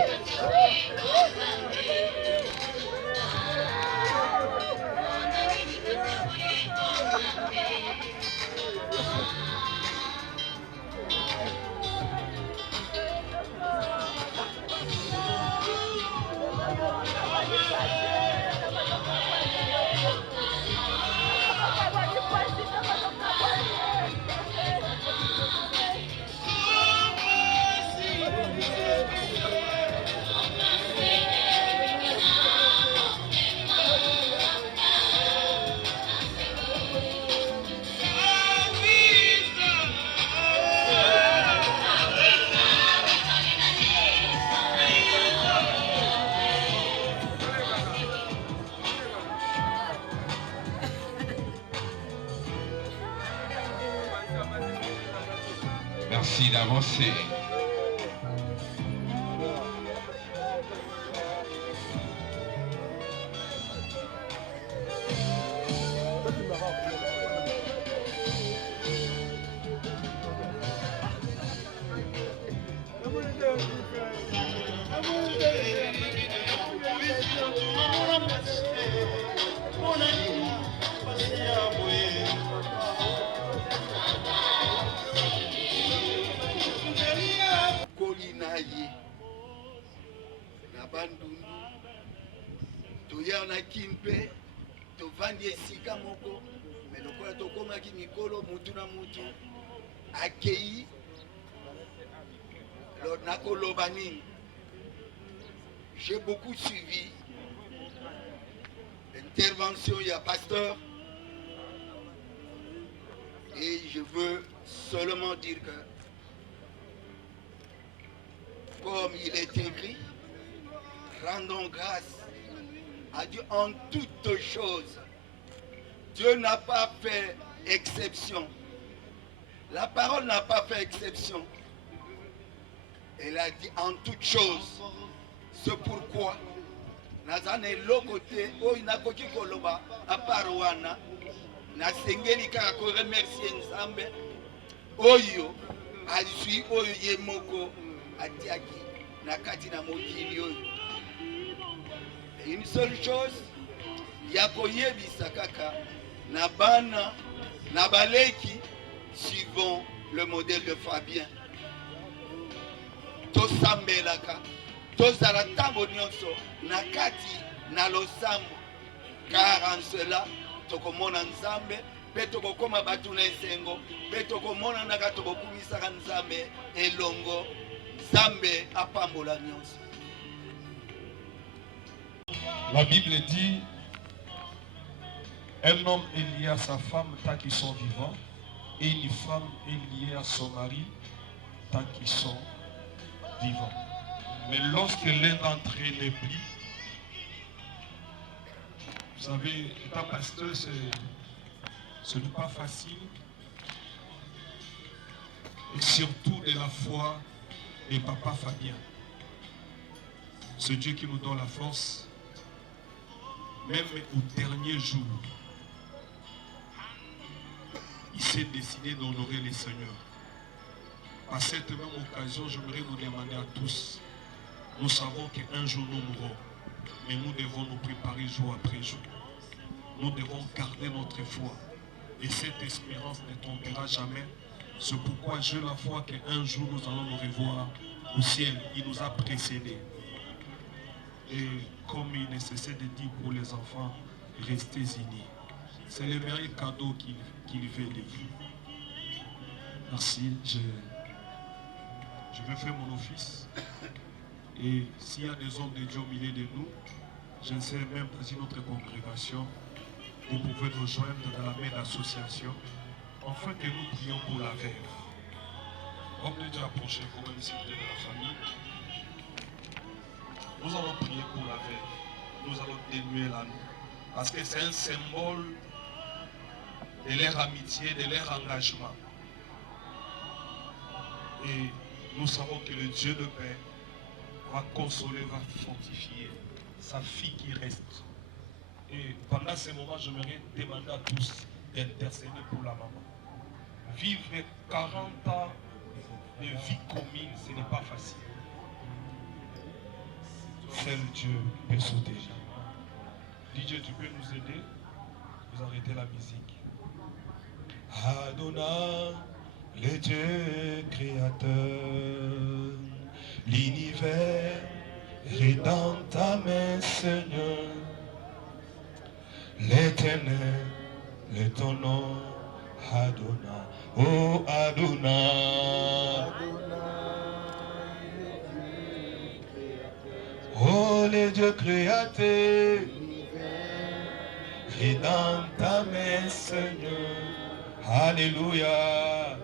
Merci d'avancer. Kimpe tovandi esika moko mais lokola tokomaki mikolo mutu na mutu akei nakoloba nini. J'ai beaucoup suivi l'intervention du pasteur et je veux seulement dire que comme il est écrit, rendons grâce à Dieu en toutes choses. Dieu n'a pas fait exception. La parole n'a pas fait exception. Elle a dit en toutes choses. C'est pourquoi nazana lokote oyo nakoki koloba apart wana nasengeli kaka ko remercier Nzambe oyo azwi oyo ye moko atiaki na kati na mokili oyo. Une seule chose ya koyebisa kaka na bana na baleki suivant le modèle de Fabien. Tosambelaka tozala ntango nyonso na kati na losambo, car en cela tokomona Nzambe mpe tokokoma bato na esengo mpe tokomona naka tokokumisaka Nzambe elongo. Nzambe apambola nyonso. La Bible dit un homme est lié à sa femme tant qu'ils sont vivants et une femme est liée à son mari tant qu'ils sont vivants. Mais lorsque l'un d'entre eux n'est plus, vous savez, étant pasteur, ce n'est pas facile. Et surtout de la foi de Papa Fabien. C'est Dieu qui nous donne la force, même au dernier jour. Il s'est décidé d'honorer les Seigneurs. À cette même occasion, j'aimerais vous demander à tous, nous savons qu'un jour nous mourrons, mais nous devons nous préparer jour après jour. Nous devons garder notre foi. Et cette espérance ne tombera jamais. C'est pourquoi j'ai la foi qu'un jour nous allons nous revoir au ciel. Il nous a précédés. Et comme il ne cessait de dire pour les enfants, restez unis. C'est le meilleur cadeau qu'il fait de vous. Merci. Je vais faire mon office. Et s'il y a des hommes de Dieu au milieu de nous, je ne sais même pas si notre congrégation, vous pouvez nous joindre dans la main d'association, afin que nous prions pour la veuve. Homme de Dieu, approchez-vous, même si vous êtes de la famille. Nous allons prier pour la veuve. Nous allons dénuer la nuit. Parce que c'est un symbole de leur amitié, de leur engagement. Et nous savons que le Dieu de paix va consoler, va fortifier sa fille qui reste. Et pendant ce moment, j'aimerais demander à tous d'intercéder pour la maman. Vivre 40 ans de vie commune, ce n'est pas facile. Seul Dieu peut sauver. DJ, tu peux nous aider? Vous arrêtez la musique. Adonai, le Dieu créateur, l'univers est dans ta main, Seigneur. L'Éternel est ton nom, Adonai. Oh Adonai. Oh le Dieu créateur, est dans ta main, Seigneur. Alléluia.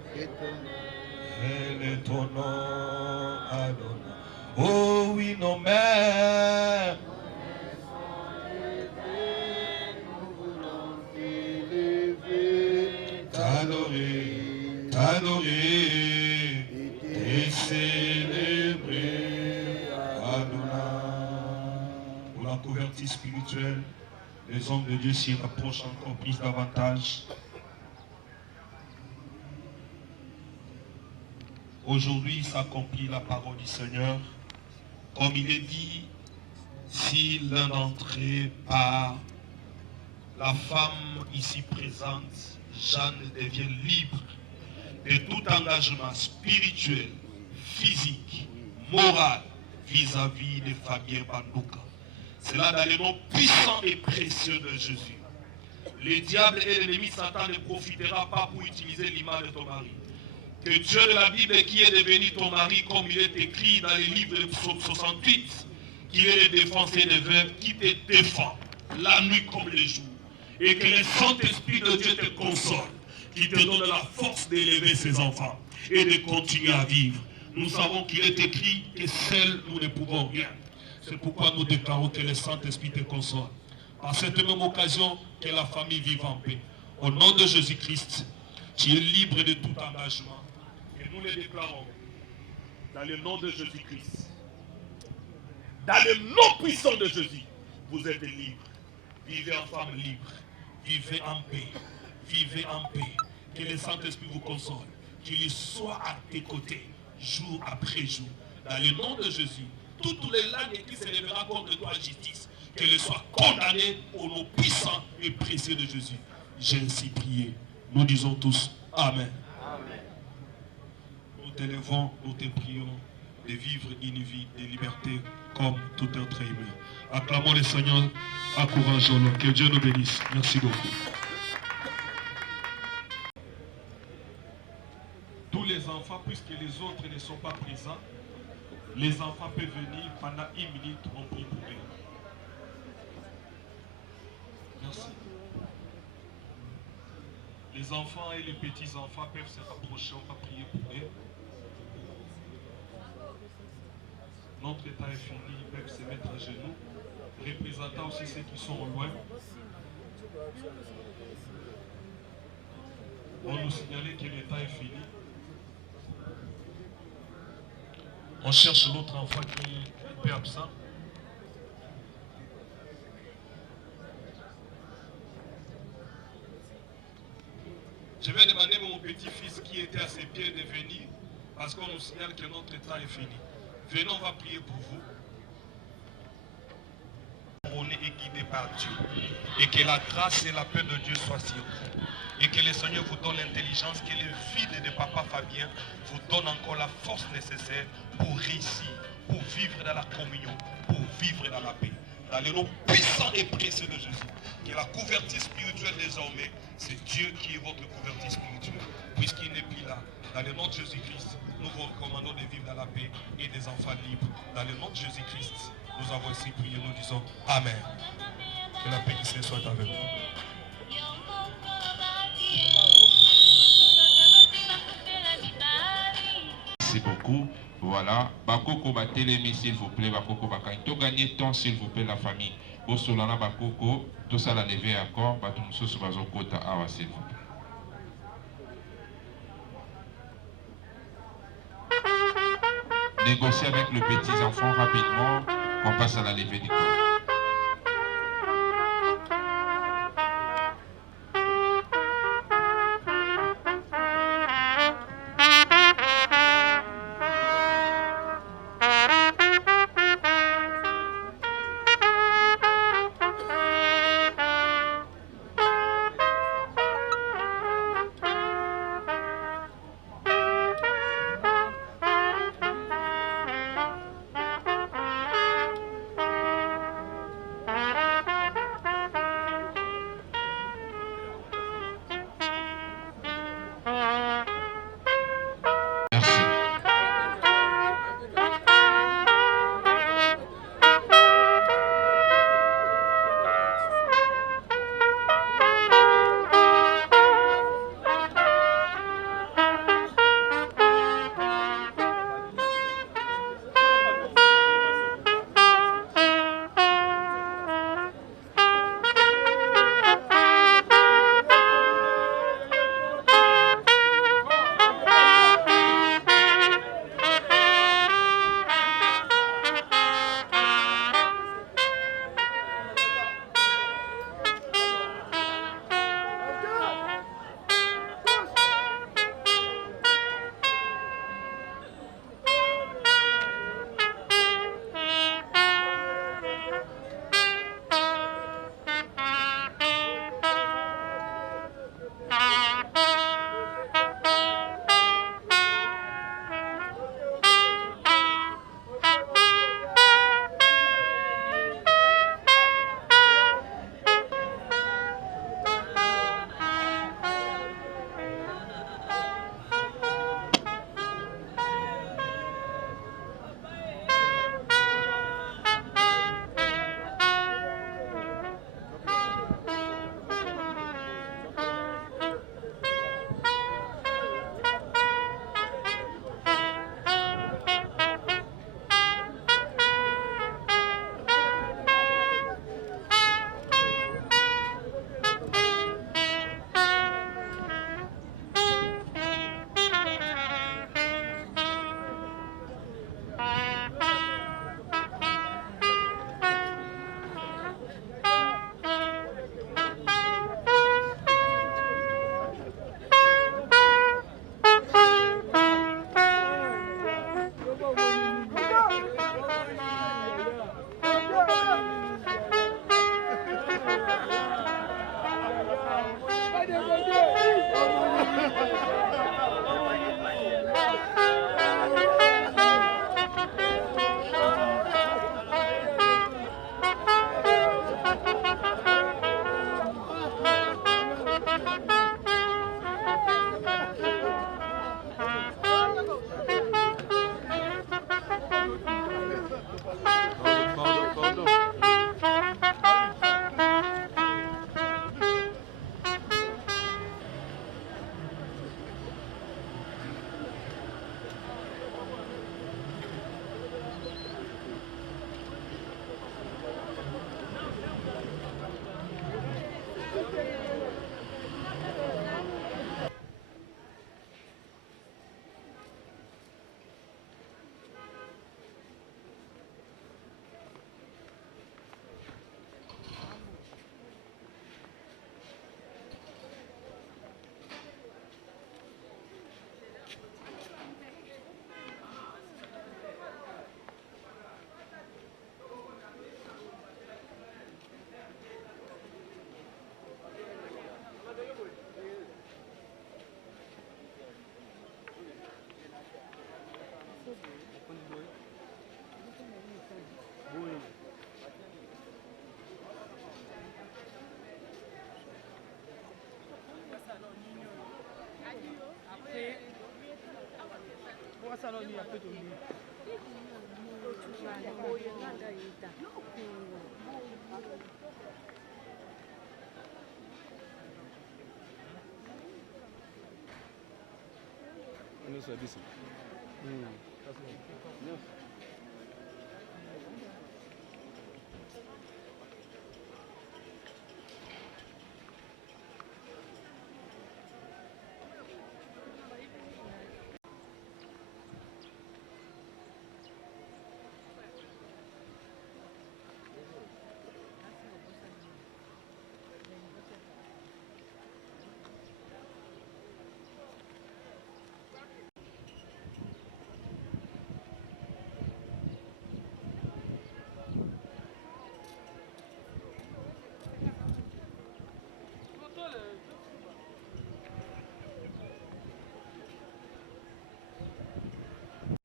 Elle est ton nom, Adonai. Oh oui, nos mères. T'adorer, t'adorer et célébrer Adonai. Pour la couverture spirituelle, les hommes de Dieu s'y rapprochent encore plus davantage. Aujourd'hui s'accomplit la parole du Seigneur. Comme il est dit, si l'un d'entre eux part, la femme ici présente, Jeanne, devient libre de tout engagement spirituel, physique, moral vis-à-vis de Fabien Banduka. C'est là dans le nom puissant et précieux de Jésus. Le diable et l'ennemi Satan ne profitera pas pour utiliser l'image de ton mari. Que Dieu de la Bible qui est devenu ton mari, comme il est écrit dans le livre de Psaume 68, qu'il est le défenseur des veuves, qui te défend la nuit comme le jour. Et que le Saint-Esprit de Dieu te console, qui te donne la force d'élever ses enfants et de continuer à vivre. Nous savons qu'il est écrit que seuls nous ne pouvons rien. C'est pourquoi nous déclarons que le Saint-Esprit te console. Par cette même occasion, que la famille vive en paix. Au nom de Jésus-Christ, Tu es libre de tout engagement. Et nous les déclarons dans le nom de Jésus-Christ. Dans le nom puissant de Jésus, vous êtes libres. Vivez en femme libre. Vivez en paix. Vivez en paix. Que le Saint-Esprit vous console. Qu'il soit à tes côtés, jour après jour. Dans le nom de Jésus, toutes les langues qui se lèveront contre toi en justice, qu'elles soient condamnées au nom puissant et précieux de Jésus. J'ai ainsi prié. Nous disons tous Amen. Amen. Nous t'élevons, nous te prions de vivre une vie de liberté comme tout être humain. Acclamons le Seigneur, encourageons-le. Que Dieu nous bénisse. Merci beaucoup. Tous les enfants, puisque les autres ne sont pas présents, les enfants peuvent venir pendant 1 minute, on prie pour eux. Merci. Les enfants et les petits-enfants peuvent se rapprocher, on va prier pour eux. Notre état est fini, ils peuvent se mettre à genoux, représentant aussi ceux qui sont au loin. On nous signalait que l'état est fini. On cherche l'autre enfant qui est un peu absent. Je vais demander à mon petit-fils qui était à ses pieds de venir, parce qu'on nous signale que notre état est fini. Venez, on va prier pour vous. On est guidé par Dieu. Et que la grâce et la paix de Dieu soient sur vous. Et que le Seigneur vous donne l'intelligence, que le vide de Papa Fabien vous donne encore la force nécessaire pour réussir, pour vivre dans la communion, pour vivre dans la paix. Dans le nom puissant et précieux de Jésus. Que la couverture spirituelle désormais, c'est Dieu qui est votre couverture spirituelle. Puisqu'il n'est plus là. Dans le nom de Jésus-Christ, nous vous recommandons de vivre dans la paix et des enfants libres. Dans le nom de Jésus-Christ, nous avons ainsi prié, nous disons Amen. Que la paix du Seigneur soit avec vous. Merci beaucoup. Voilà. Bakoko Batelemi, s'il vous plaît. Bakoko Bakani. To gagner temps, s'il vous plaît, la famille. Bosolana Bakoko. Tout ça, la lever à corps. Batumso Bazokota Awa, s'il vous plaît. Négocier avec le petit enfant rapidement. On passe à la levée du corps.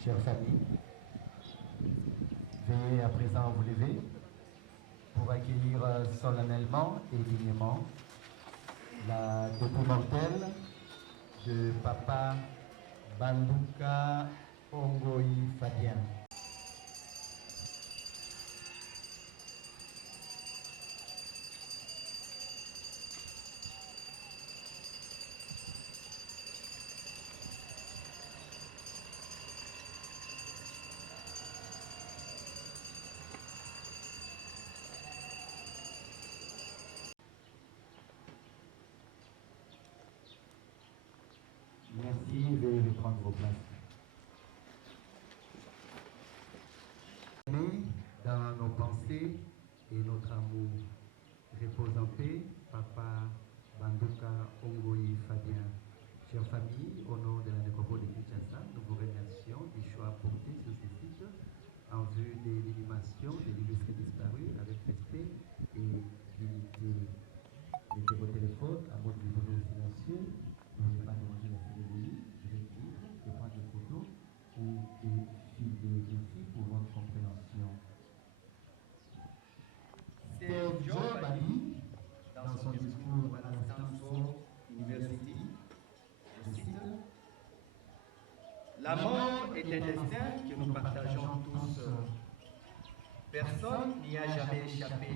Chère famille, veuillez à présent vous lever pour accueillir solennellement et dignement la dépouille mortelle de Papa Banduka Ongoy Fabien. Merci, veuillez reprendre vos places. Dans nos pensées et notre amour, repose en paix, Papa Banduka Ongoy Fabien. Chère famille, au nom de la nécropole de Kinshasa, nous vous remercions du choix porté sur ce site en vue de l'inhumation de l'illustre disparu avec respect et dignité. Mettez vos téléphones à mode de silencieux. Vous ne pouvez pas déranger la cérémonie, je vais vivre, de prendre des photos ou des films ici pour votre compréhension. Steve Jobs a dit dans son discours à la Stanford University, je cite, la mort est un destin que nous partageons tous. Personne n'y a jamais échappé.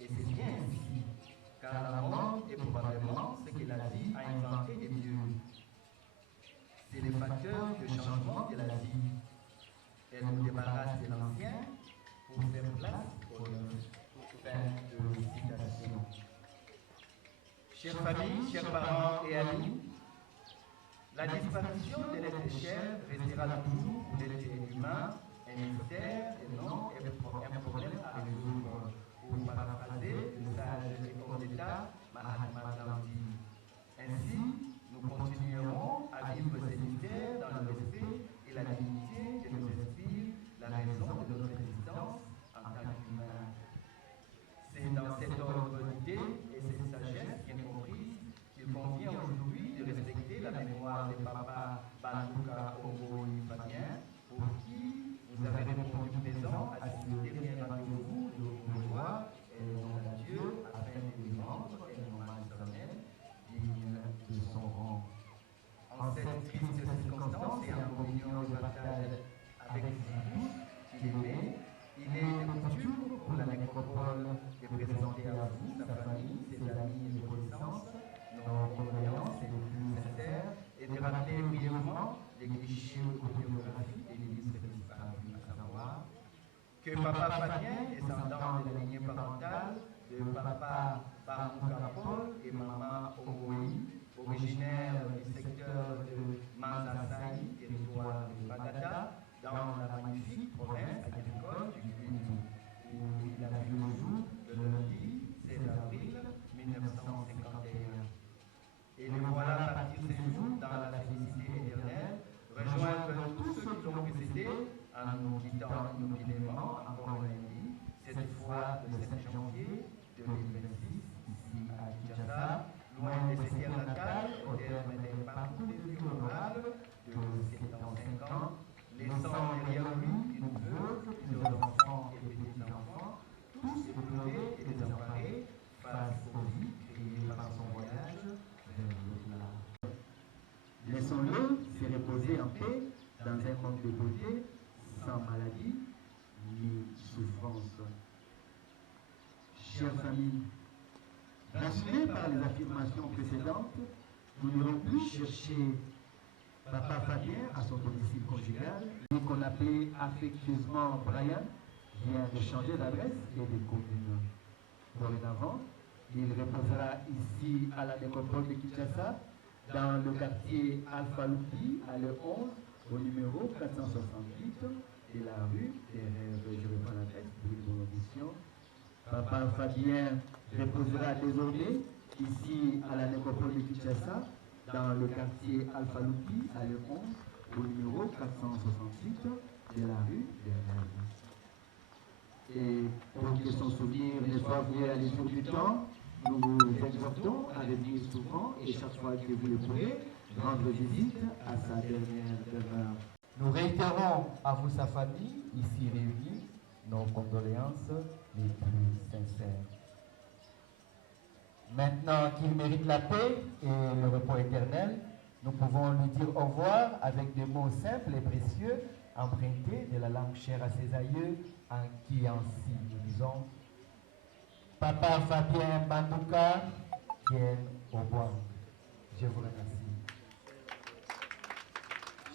Et c'est bien ainsi, car la mort est probablement ce que la vie a inventé de mieux. C'est le facteur de changement de la vie. Elle nous débarrasse de l'ancien pour faire place au neuf. Fin de citation. Chères familles, chers parents et amis, la disparition de l'être cher restera toujours pour l'être humain un mystère et non un problème à résoudre. Pour paraphraser le sage et homme d'État Mahatma Gandhi. Ainsi, nous continuerons à vivre ces mystères dans le respect et la dignité que nous inspire la raison de notre existence en tant qu'humains. C'est dans cet ordre d'idées et cette sagesse bien comprise qu'il convient aujourd'hui de respecter la mémoire de Papa Banduka Ongoy Fabien, pour qui vous avez répondu présent à ce dernier rendez-vous de gloire et le nom de Dieu afin de lui rendre un hommage solennel digne de son rang. En cette triste circonstance et en communion et partage avec vous tous qu'il aimait, il est de coutume pour la nécropole de présenter à vous, sa famille, ses amis et connaissances, nos condoléances les plus sincères et de rappeler brièvement les clichés autobiographiques et les listes disparues, à savoir que Papa Fabien, descendant de la lignée parentale de Papa Banduka Paul et Maman Ongoy, originaire du secteur de Manzasai, territoire de Bagdad, dans la magnifique province agricole du Guinée, où il a vu le jour le lundi 16 avril 1951. Et le voilà partir ce jour dans la félicité éternelle, rejoindre tous ceux qui l'ont précédé en nous quittant inopinément encore lundi, cette fois le 5 janvier 2026, ici à Kinshasa, loin de ses terres natales, au terme d'un parcours de vie honorable de 75 ans, laissant derrière lui une veuve, plusieurs enfants et petits-enfants, tous éplorés et désemparés face aux vies créées par son voyage vers l'au-delà. Laissons-le se reposer en paix chère famille, rassurés par les affirmations précédentes, nous n'irons plus chercher Papa Fabien à son domicile conjugal, lui qu'on appelait affectueusement Brian, vient de changer d'adresse et de commune. Dorénavant, il reposera ici à la nécropole de Kinshasa, dans le quartier Alpha Lupi, à le 11, au numéro 468 de la rue des Rêves. Je reprends l'adresse pour une bonne audition. Papa Fabien reposera désormais ici à la nécropole de Kinshasa, dans le quartier Alpha Lupi, à le 11, au numéro 468 de la rue des Rêves. Et pour que son souvenir ne soit voué à l'essor du temps, nous vous exhortons à venir souvent et chaque fois que vous le pourrez, rendre visite à sa dernière demeure. Nous réitérons à vous, sa famille, ici réunie, nos condoléances les plus sincères. Maintenant qu'il mérite la paix et le repos éternel, nous pouvons lui dire au revoir avec des mots simples et précieux, empruntés de la langue chère à ses aïeux, en qui ainsi nous disons Papa Fabien Bandouka, vienne au bois. Je vous remercie.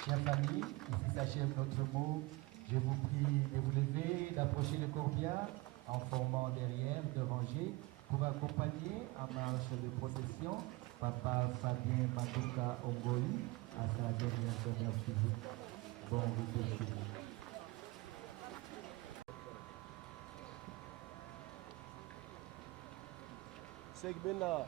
Chère famille, ici s'achève notre mot. Je vous prie de vous lever, d'approcher le corbillard en formant derrière de rangées pour accompagner en marche de procession Papa Fabien Bandouka Ongoli à sa dernière demeure physique. Bon repos chez vous. Segbena.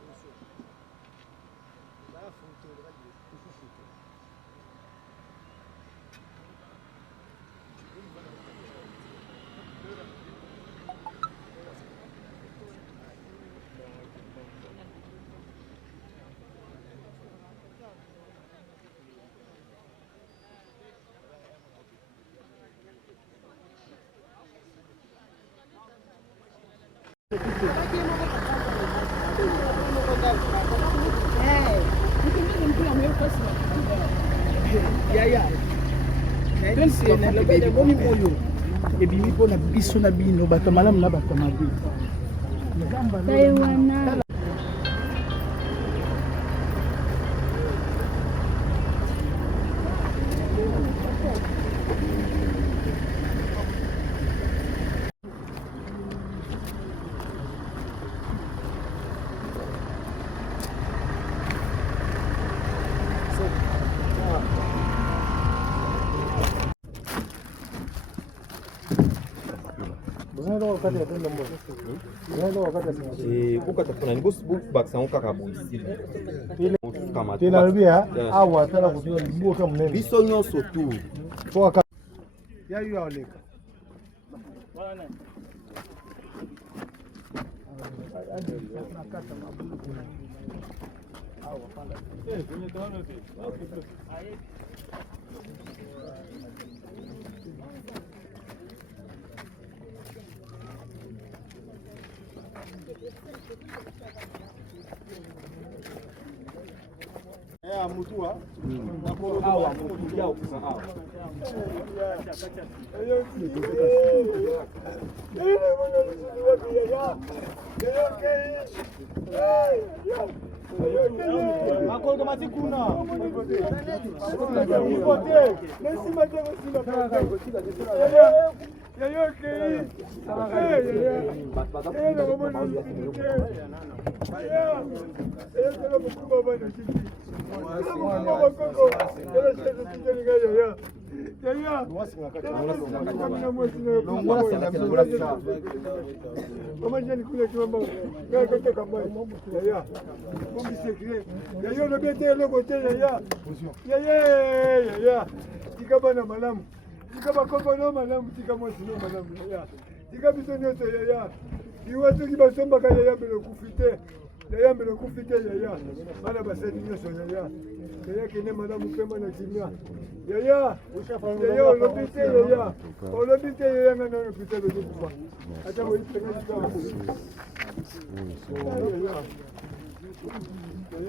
ebimi mpona biso na bino bato malamu na bato mabe. biso nyonso tu mutua awa mutua kusahau Yaya kufite yaya bana baseni nyoso yaya yaya kene madame kema na kimia yaya yaya olobite yaya ngana olobite lo kufa acha wo ipena kama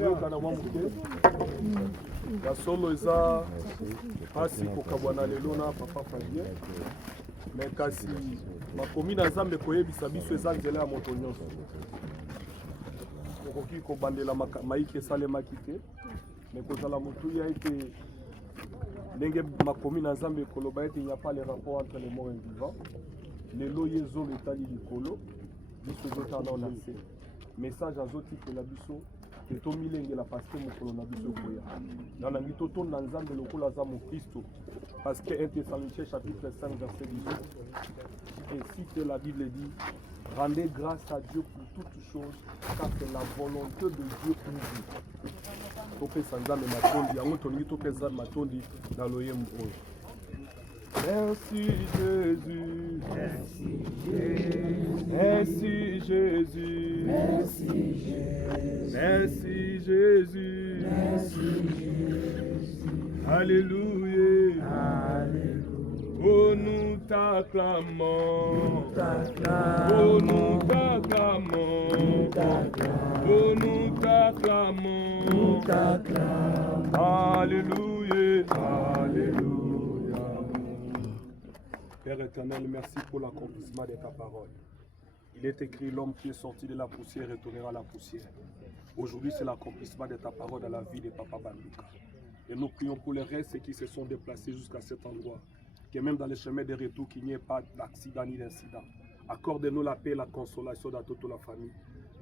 yaya kana mwamuke basolo eza pasi kokabwana lelo na papa Fabien mais kasi makomi na nzambe koyebisa biso eza nzela ya moto nyonso okoki kobandela maiki esalemaki te me kozala motuya ete ndenge makomi na nzambe ekoloba ete il n'y a pas le rapport entre les morts et les vivants lelo ye zolo etali likolo biso ezotala na se message azotikela biso etomilengela paske mokolo na biso koya nanangi totonda nzambe lokola aza mokristo parce que 1 Thessaloniciens chapitre 5 verset 18 ainsi que la Bible dit rendez grâce à Dieu pour toutes choses car c'est la volonté de Dieu pour vous topesa nzambe matondi yango tolingi topesa matondi na loyembo oyo. Merci Jésus, merci Jésus, merci Jésus, merci Jésus, merci Jésus, alléluia, alléluia. Oh nous t'acclamons, oh nous t'acclamons, oh nous t'acclamons, alléluia, alléluia. Père éternel, merci pour l'accomplissement de ta parole. Il est écrit, l'homme qui est sorti de la poussière retournera à la poussière. Aujourd'hui, c'est l'accomplissement de ta parole dans la vie de Papa Banduka. Et nous prions pour les restes qui se sont déplacés jusqu'à cet endroit. Que même dans le chemin de retour, qu'il n'y ait pas d'accident ni d'incident. Accorde-nous la paix et la consolation dans toute la famille.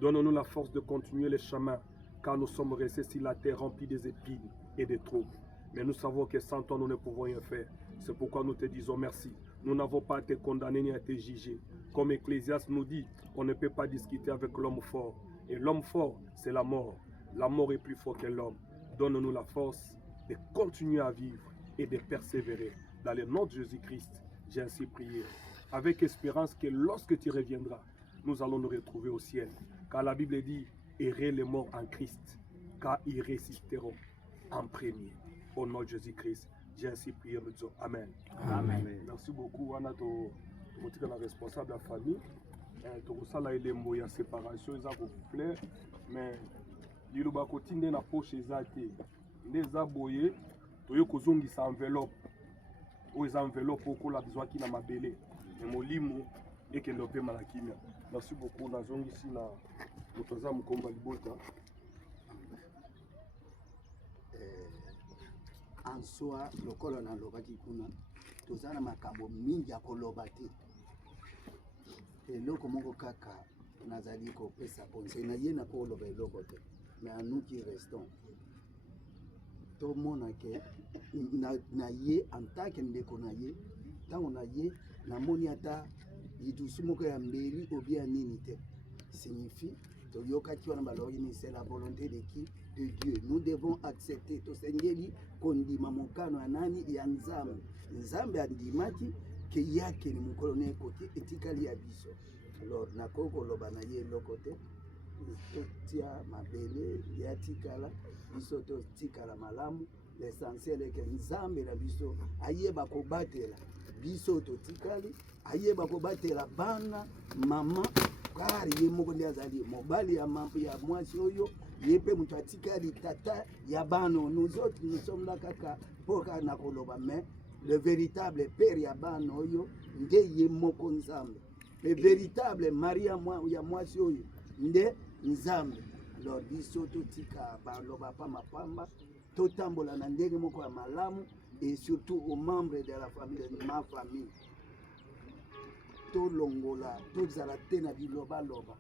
Donne-nous la force de continuer le chemin, car nous sommes restés sur la terre remplie des épines et des troubles. Mais nous savons que sans toi, nous ne pouvons rien faire. C'est pourquoi nous te disons merci. Nous n'avons pas été condamnés ni été jugés. Comme Ecclésiaste nous dit, on ne peut pas discuter avec l'homme fort. Et l'homme fort, c'est la mort. La mort est plus fort que l'homme. Donne-nous la force de continuer à vivre et de persévérer. Dans le nom de Jésus-Christ, j'ai ainsi prié. Avec espérance que lorsque tu reviendras, nous allons nous retrouver au ciel. Car la Bible dit, errez les morts en Christ, car ils résisteront en premier. Au nom de Jésus-Christ, j'ai ainsi prié, nous disons Amen. Amen. Merci beaucoup, Wana, tu es responsable de la famille. Tu as la élément de séparation, ça vous plaît. Mais il y a un côté de la poche, il y a des aboyés, tu as une enveloppe. Ou les enveloppes pour la besoin qui n'a pas belé. Et mon limo et que l'opé malakimia. Merci beaucoup. Nous sommes ici na Motoza Mukomba Libota. En soi, le colonel na lobaki kuna. Tozana makambo mingi ya koloba te. Eloko moko kaka nazali ko pesa ponse na ye na ko loba eloko te. Mais à nous qui restons. Tout le monde na ye en tant que ndeko na ye tango na ye na moni ata lidusu moko ya mbeli ou bien nini te signifie toyokaki wana balobi ni c'est la volonté de qui de Dieu. Nous devons accepter tosengeli kondima mokano ya nani ya nzambe nzambe andimaki ke yake ni mokolo na ekoti etikali ya biso. Alors nakoko loba na ye lokote totia mabele ya tikala biso totikala malamu. L'essentiel est que nzambe na biso ayeba kobatela biso totikali ayeba kobatela bana mama car ye moko ndi azali mobali ya mwasi oyo ye pe mutu atikali tata ya bano. Nous autres nous sommes là kaka poka na koloba mais le véritable père ya bano oyo nde ye moko nzambe. Le véritable mari ya mwasi oyo nde nzambe. Alors biso totika baloba pa mapamba totambola na ndenge moko ya malamu et surtout aux membres de la famille de ma famille tolongola tozala te na biloba loba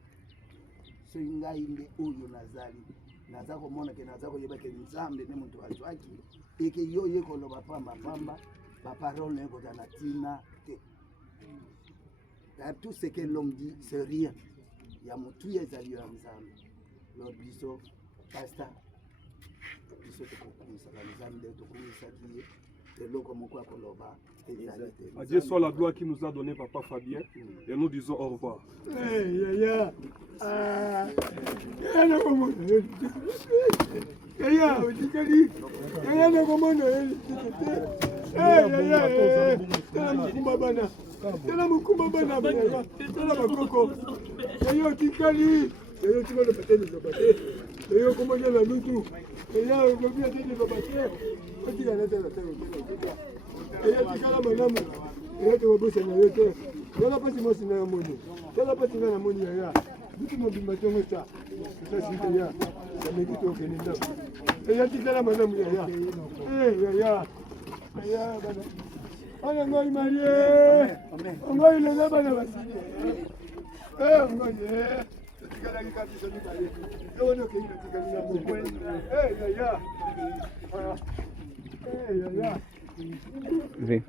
so ngai nde oyo nazali naza komona ke naza koyeba ke nzambe ne muntu azwaki et que yo ye koloba pamba pamba ba parole ne kozala tina te. Tout ce que l'homme dit c'est rien ya mutu ezali ya nzambe. Lord biso pastor à Dieu soit la gloire qui nous a donné Papa Fabien et nous disons au revoir. Et comment dire la loutou et là on vient de babattre petit la tête et là tu as la madame et là tu vas bosser na yote Yala pasi mosi na moni. Yala pasi na moni ya. Bitu mo bimba tongo sa. Sa sita ya. Sa meki to ke ninda. Ya tikala madam ya. Ya. Ya bana. Ana ngoi marie. Ngoi le na bana basi. Ngoi. Tikala ki kati so ni bale. Yo no ke ina tikala na mo. Ya. Ya. Vem.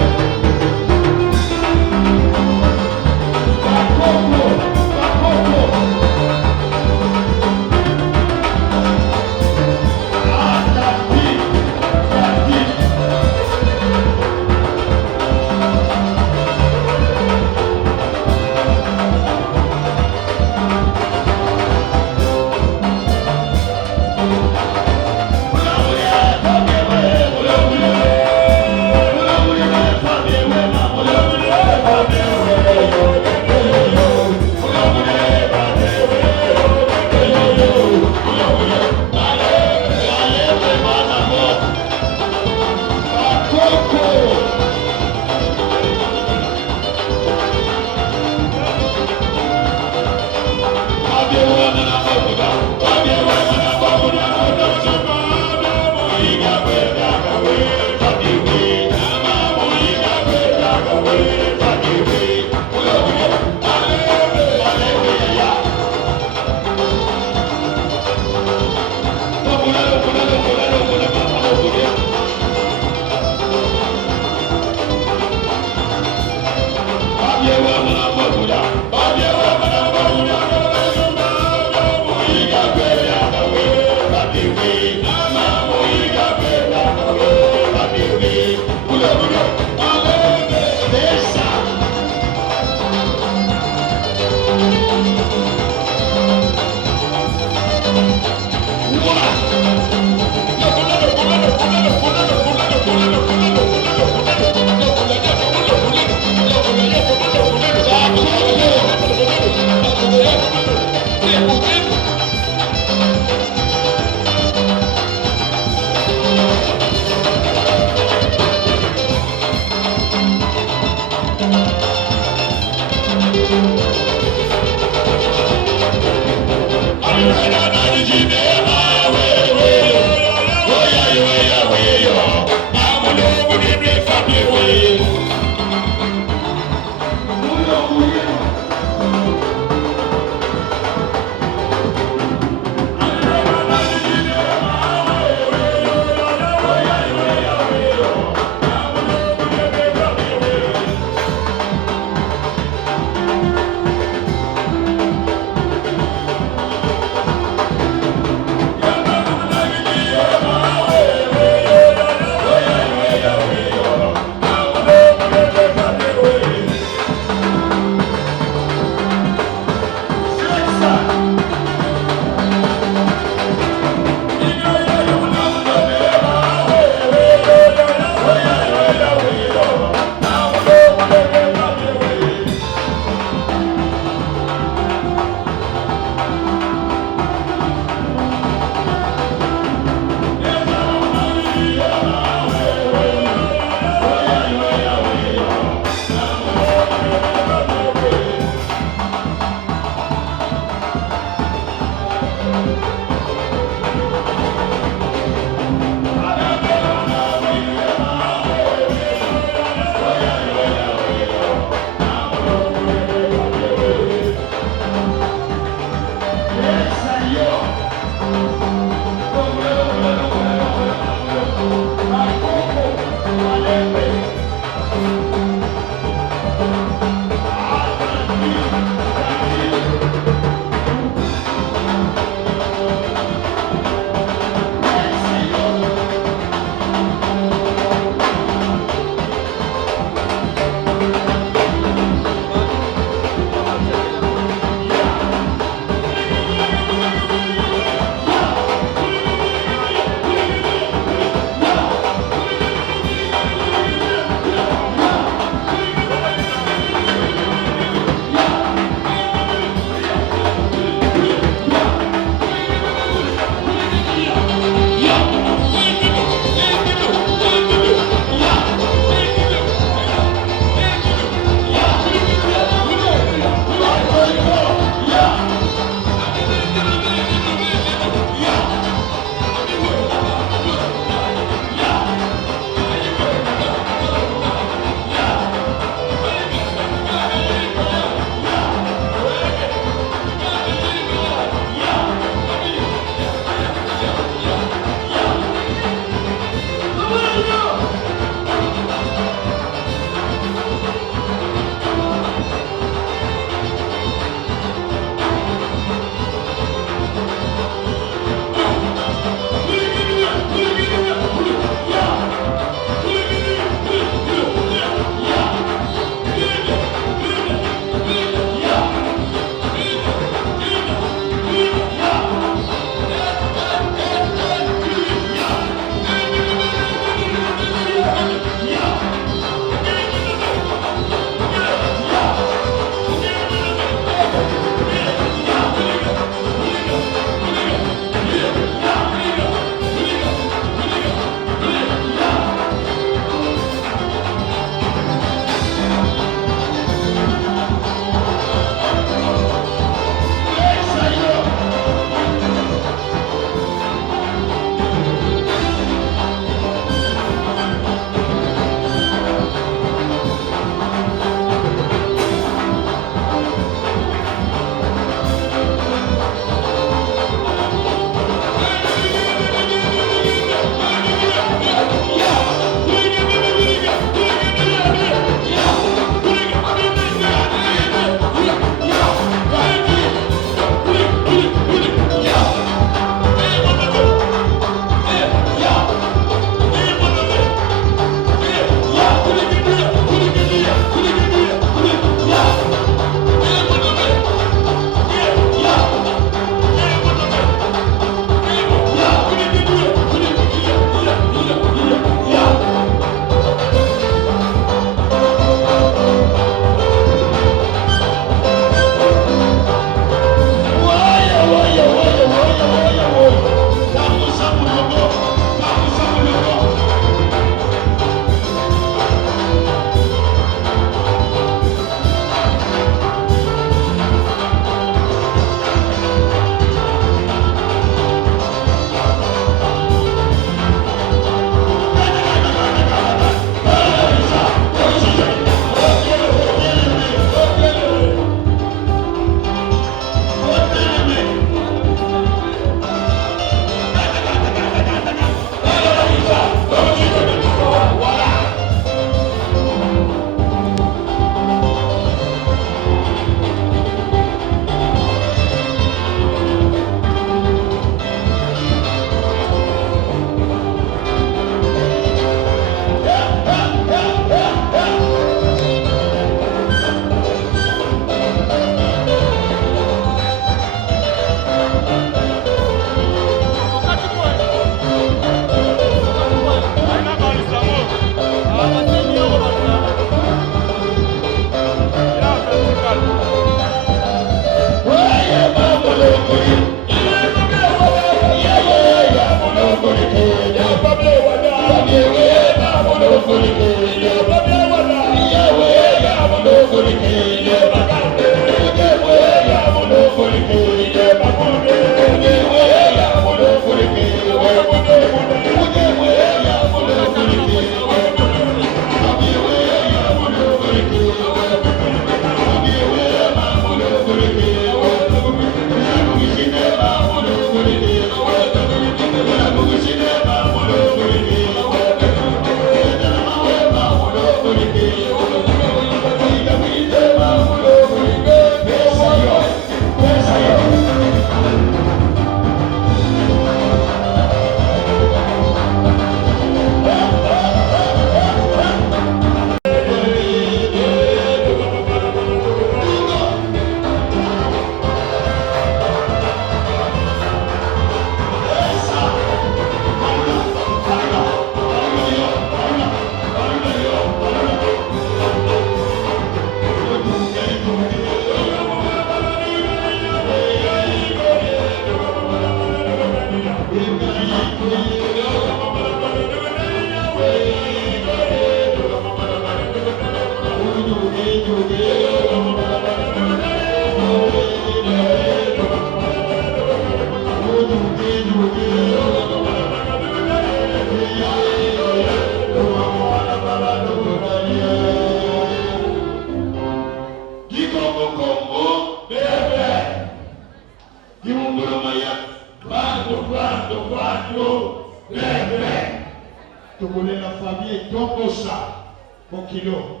Tokole la famille Tombosa Mokilo.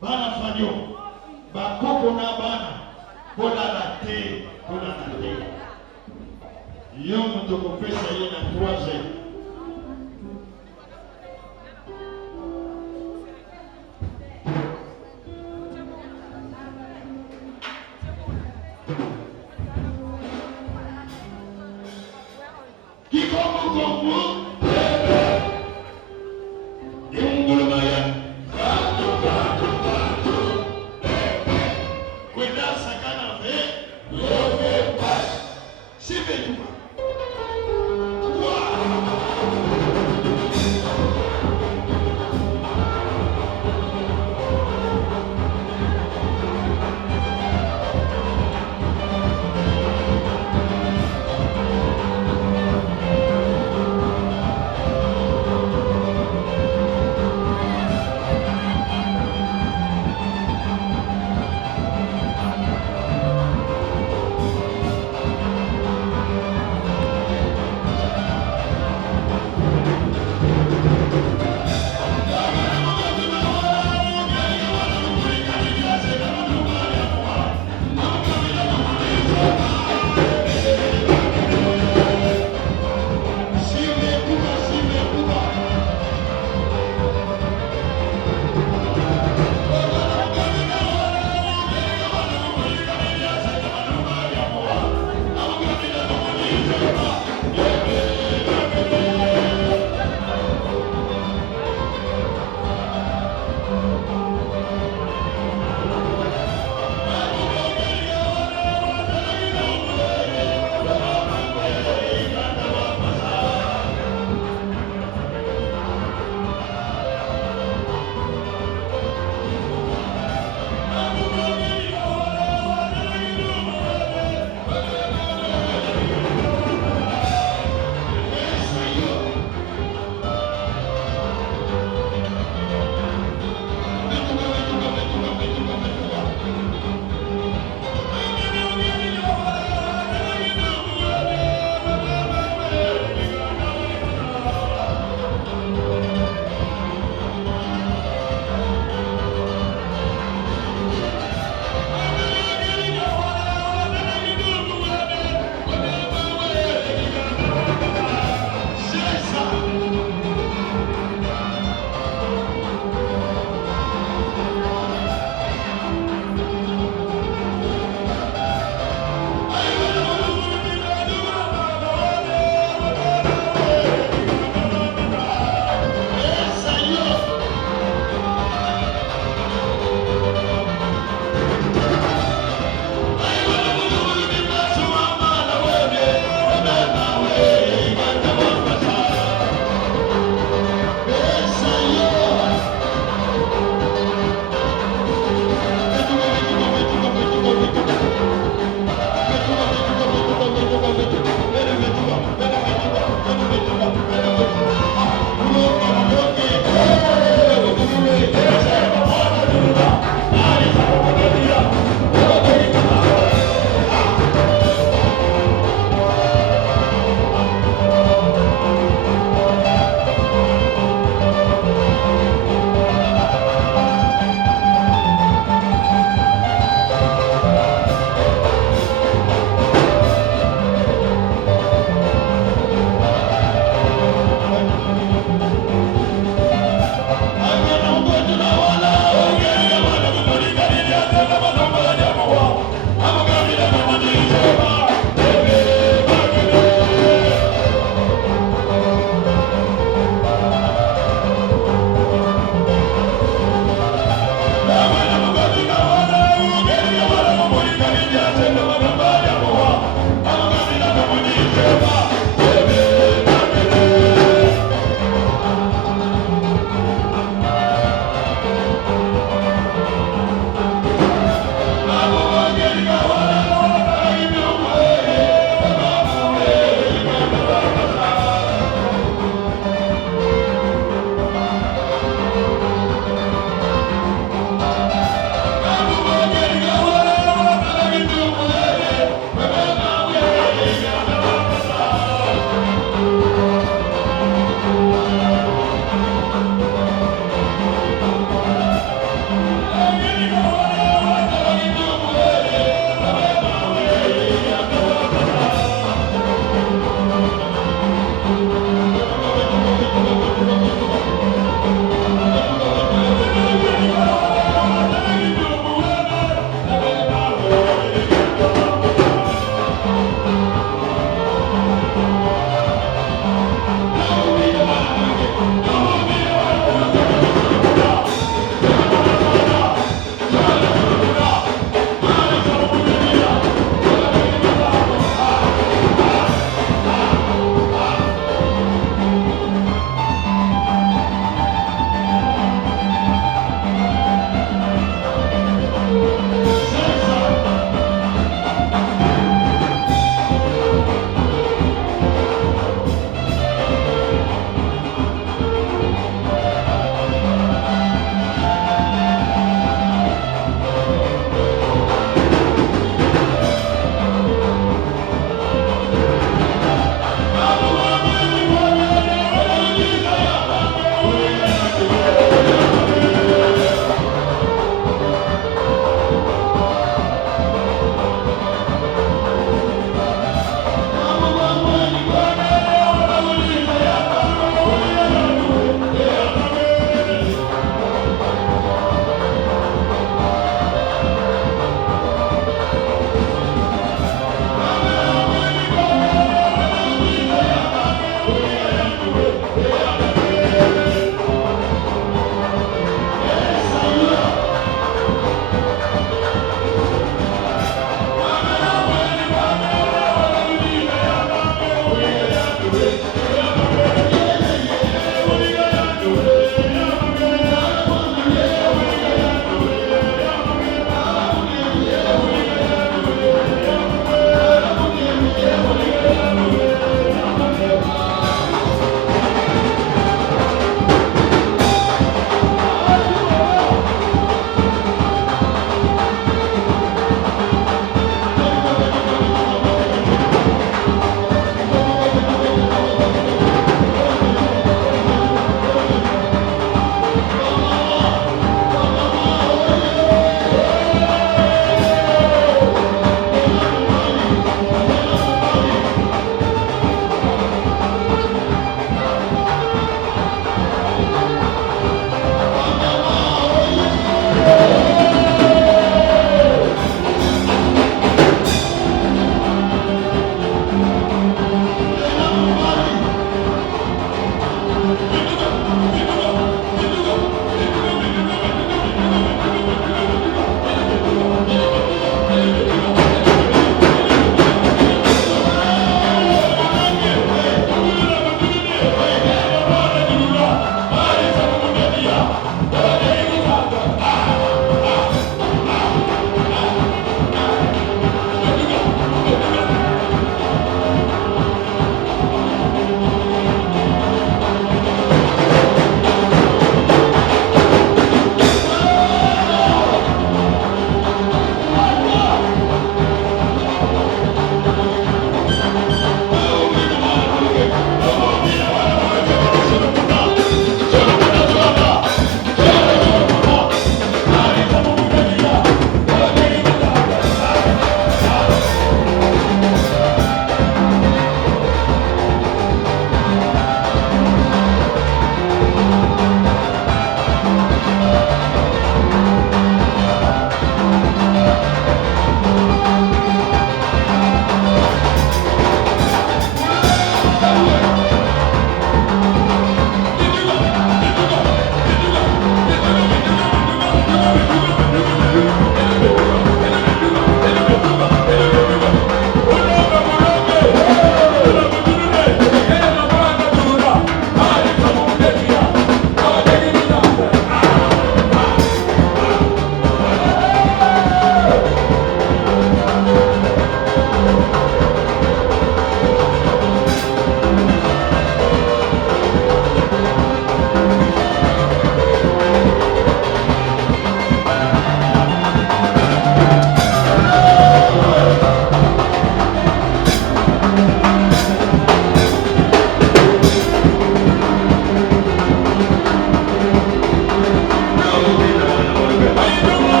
Bana fanyo. Bakoko na bana. Bona la te. Bona la te. Yo motoko pesa ye na 3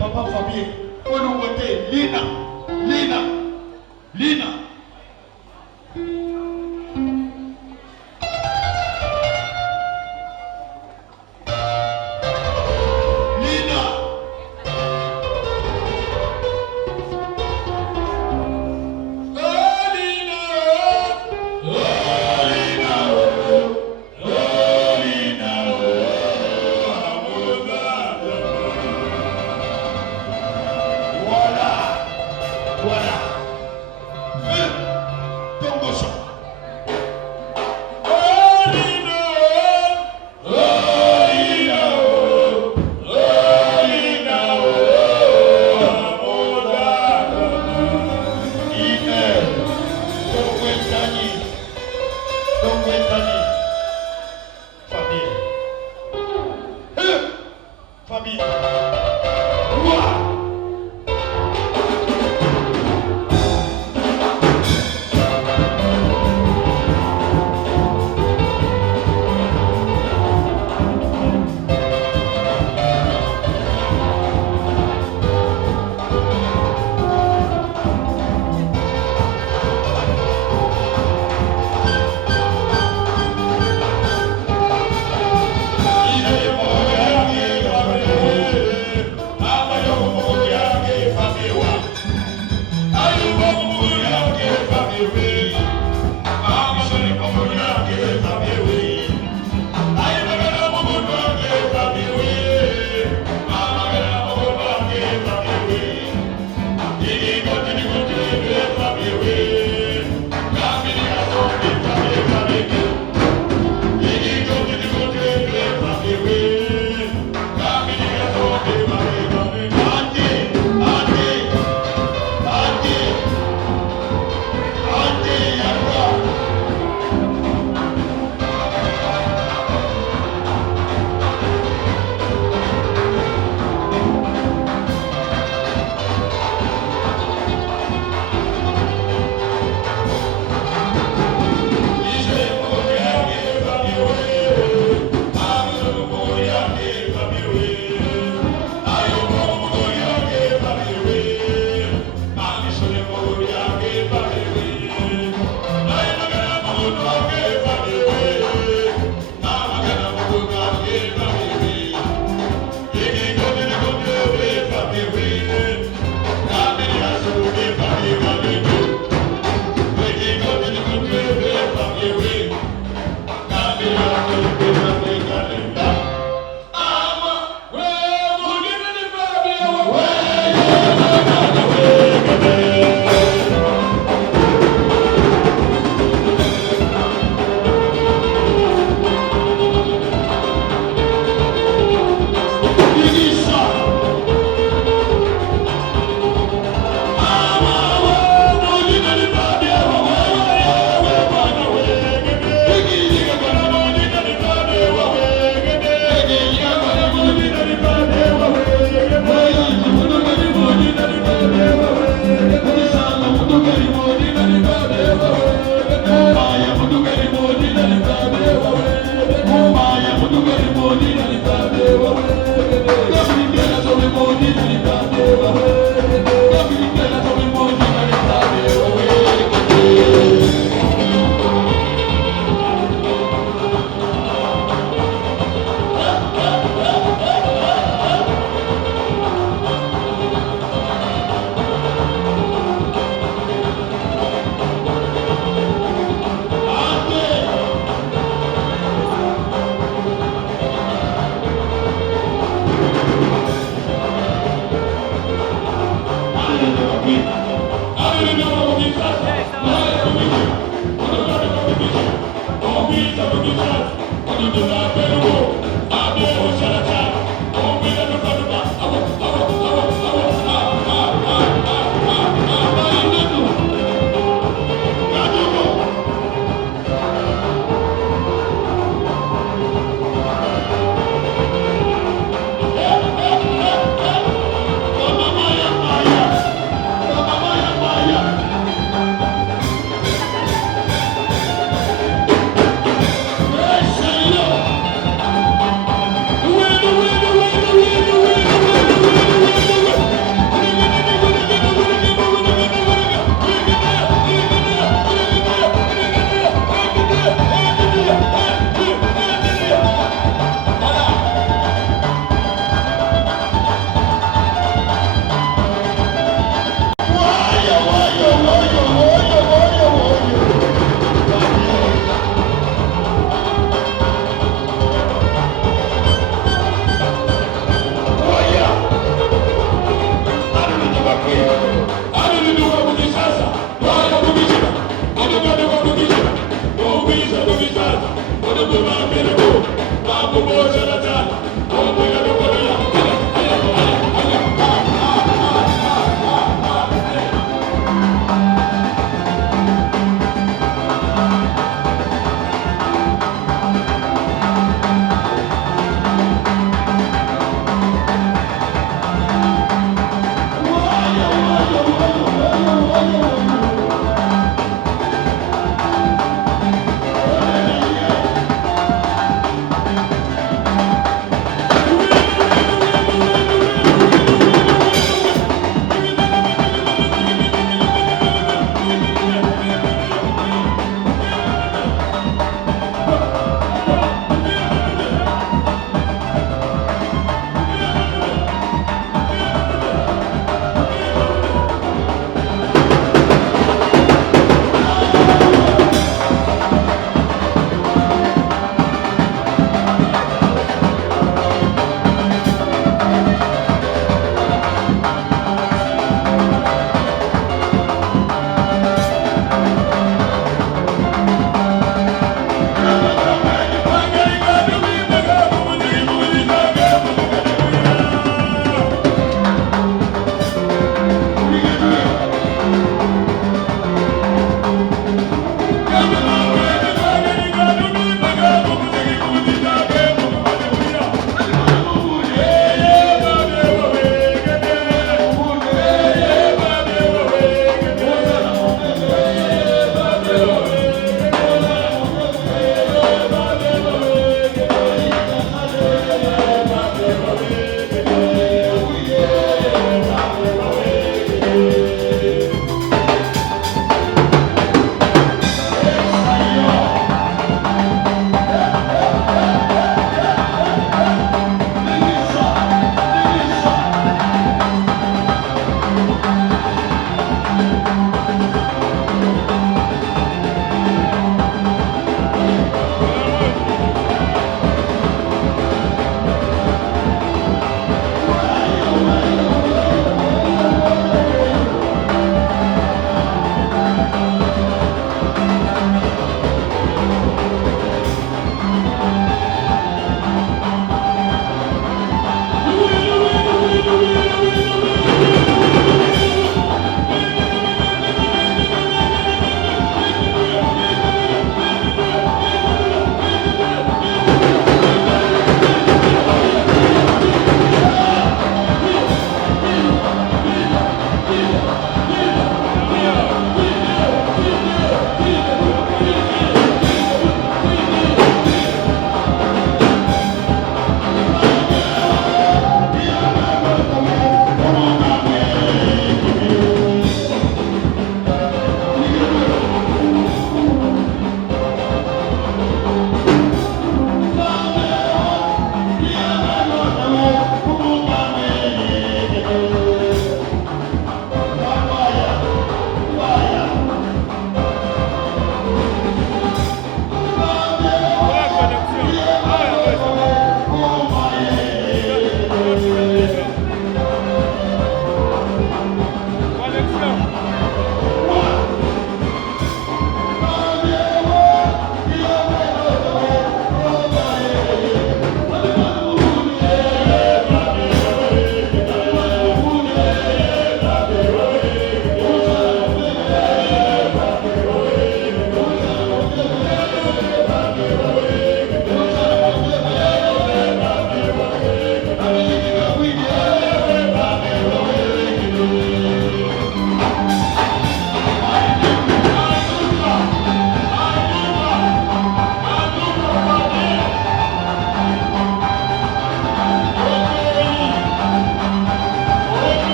papa Fabien. Pour nous voter, Lina. Lina. Lina. Abayo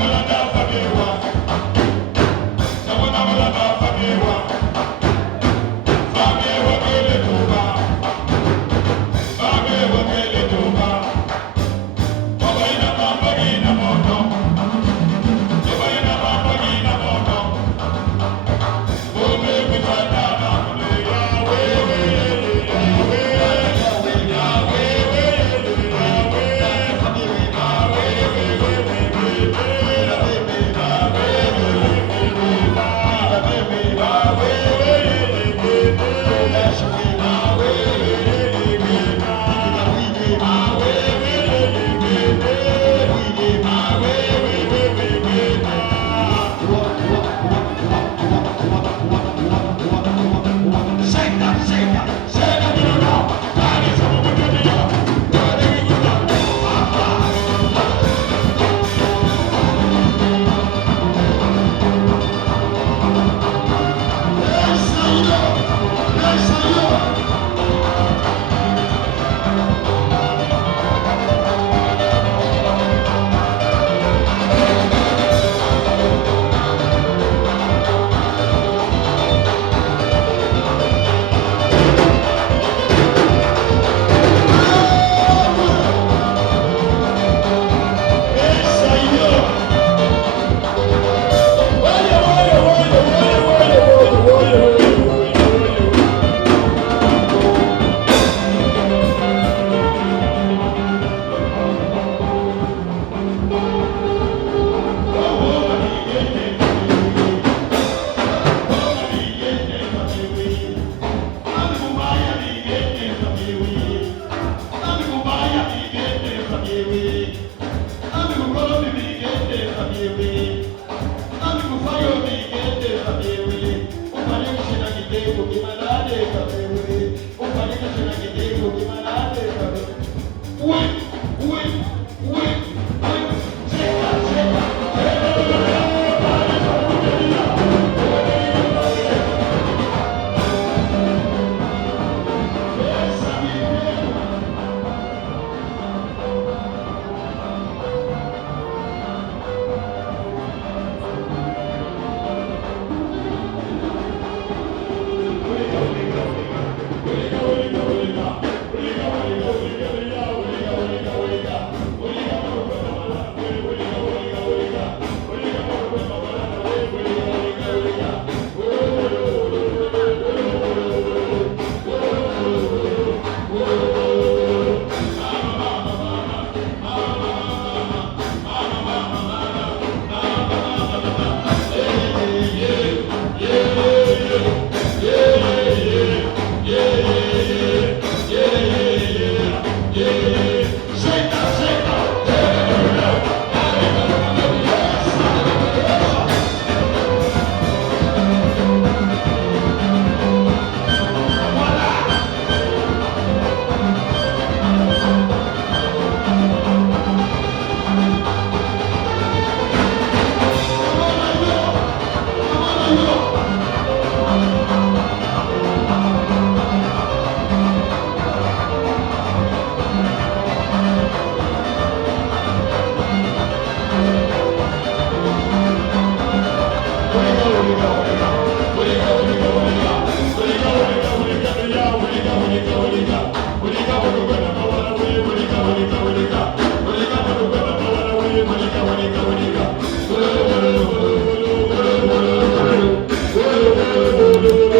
Abalada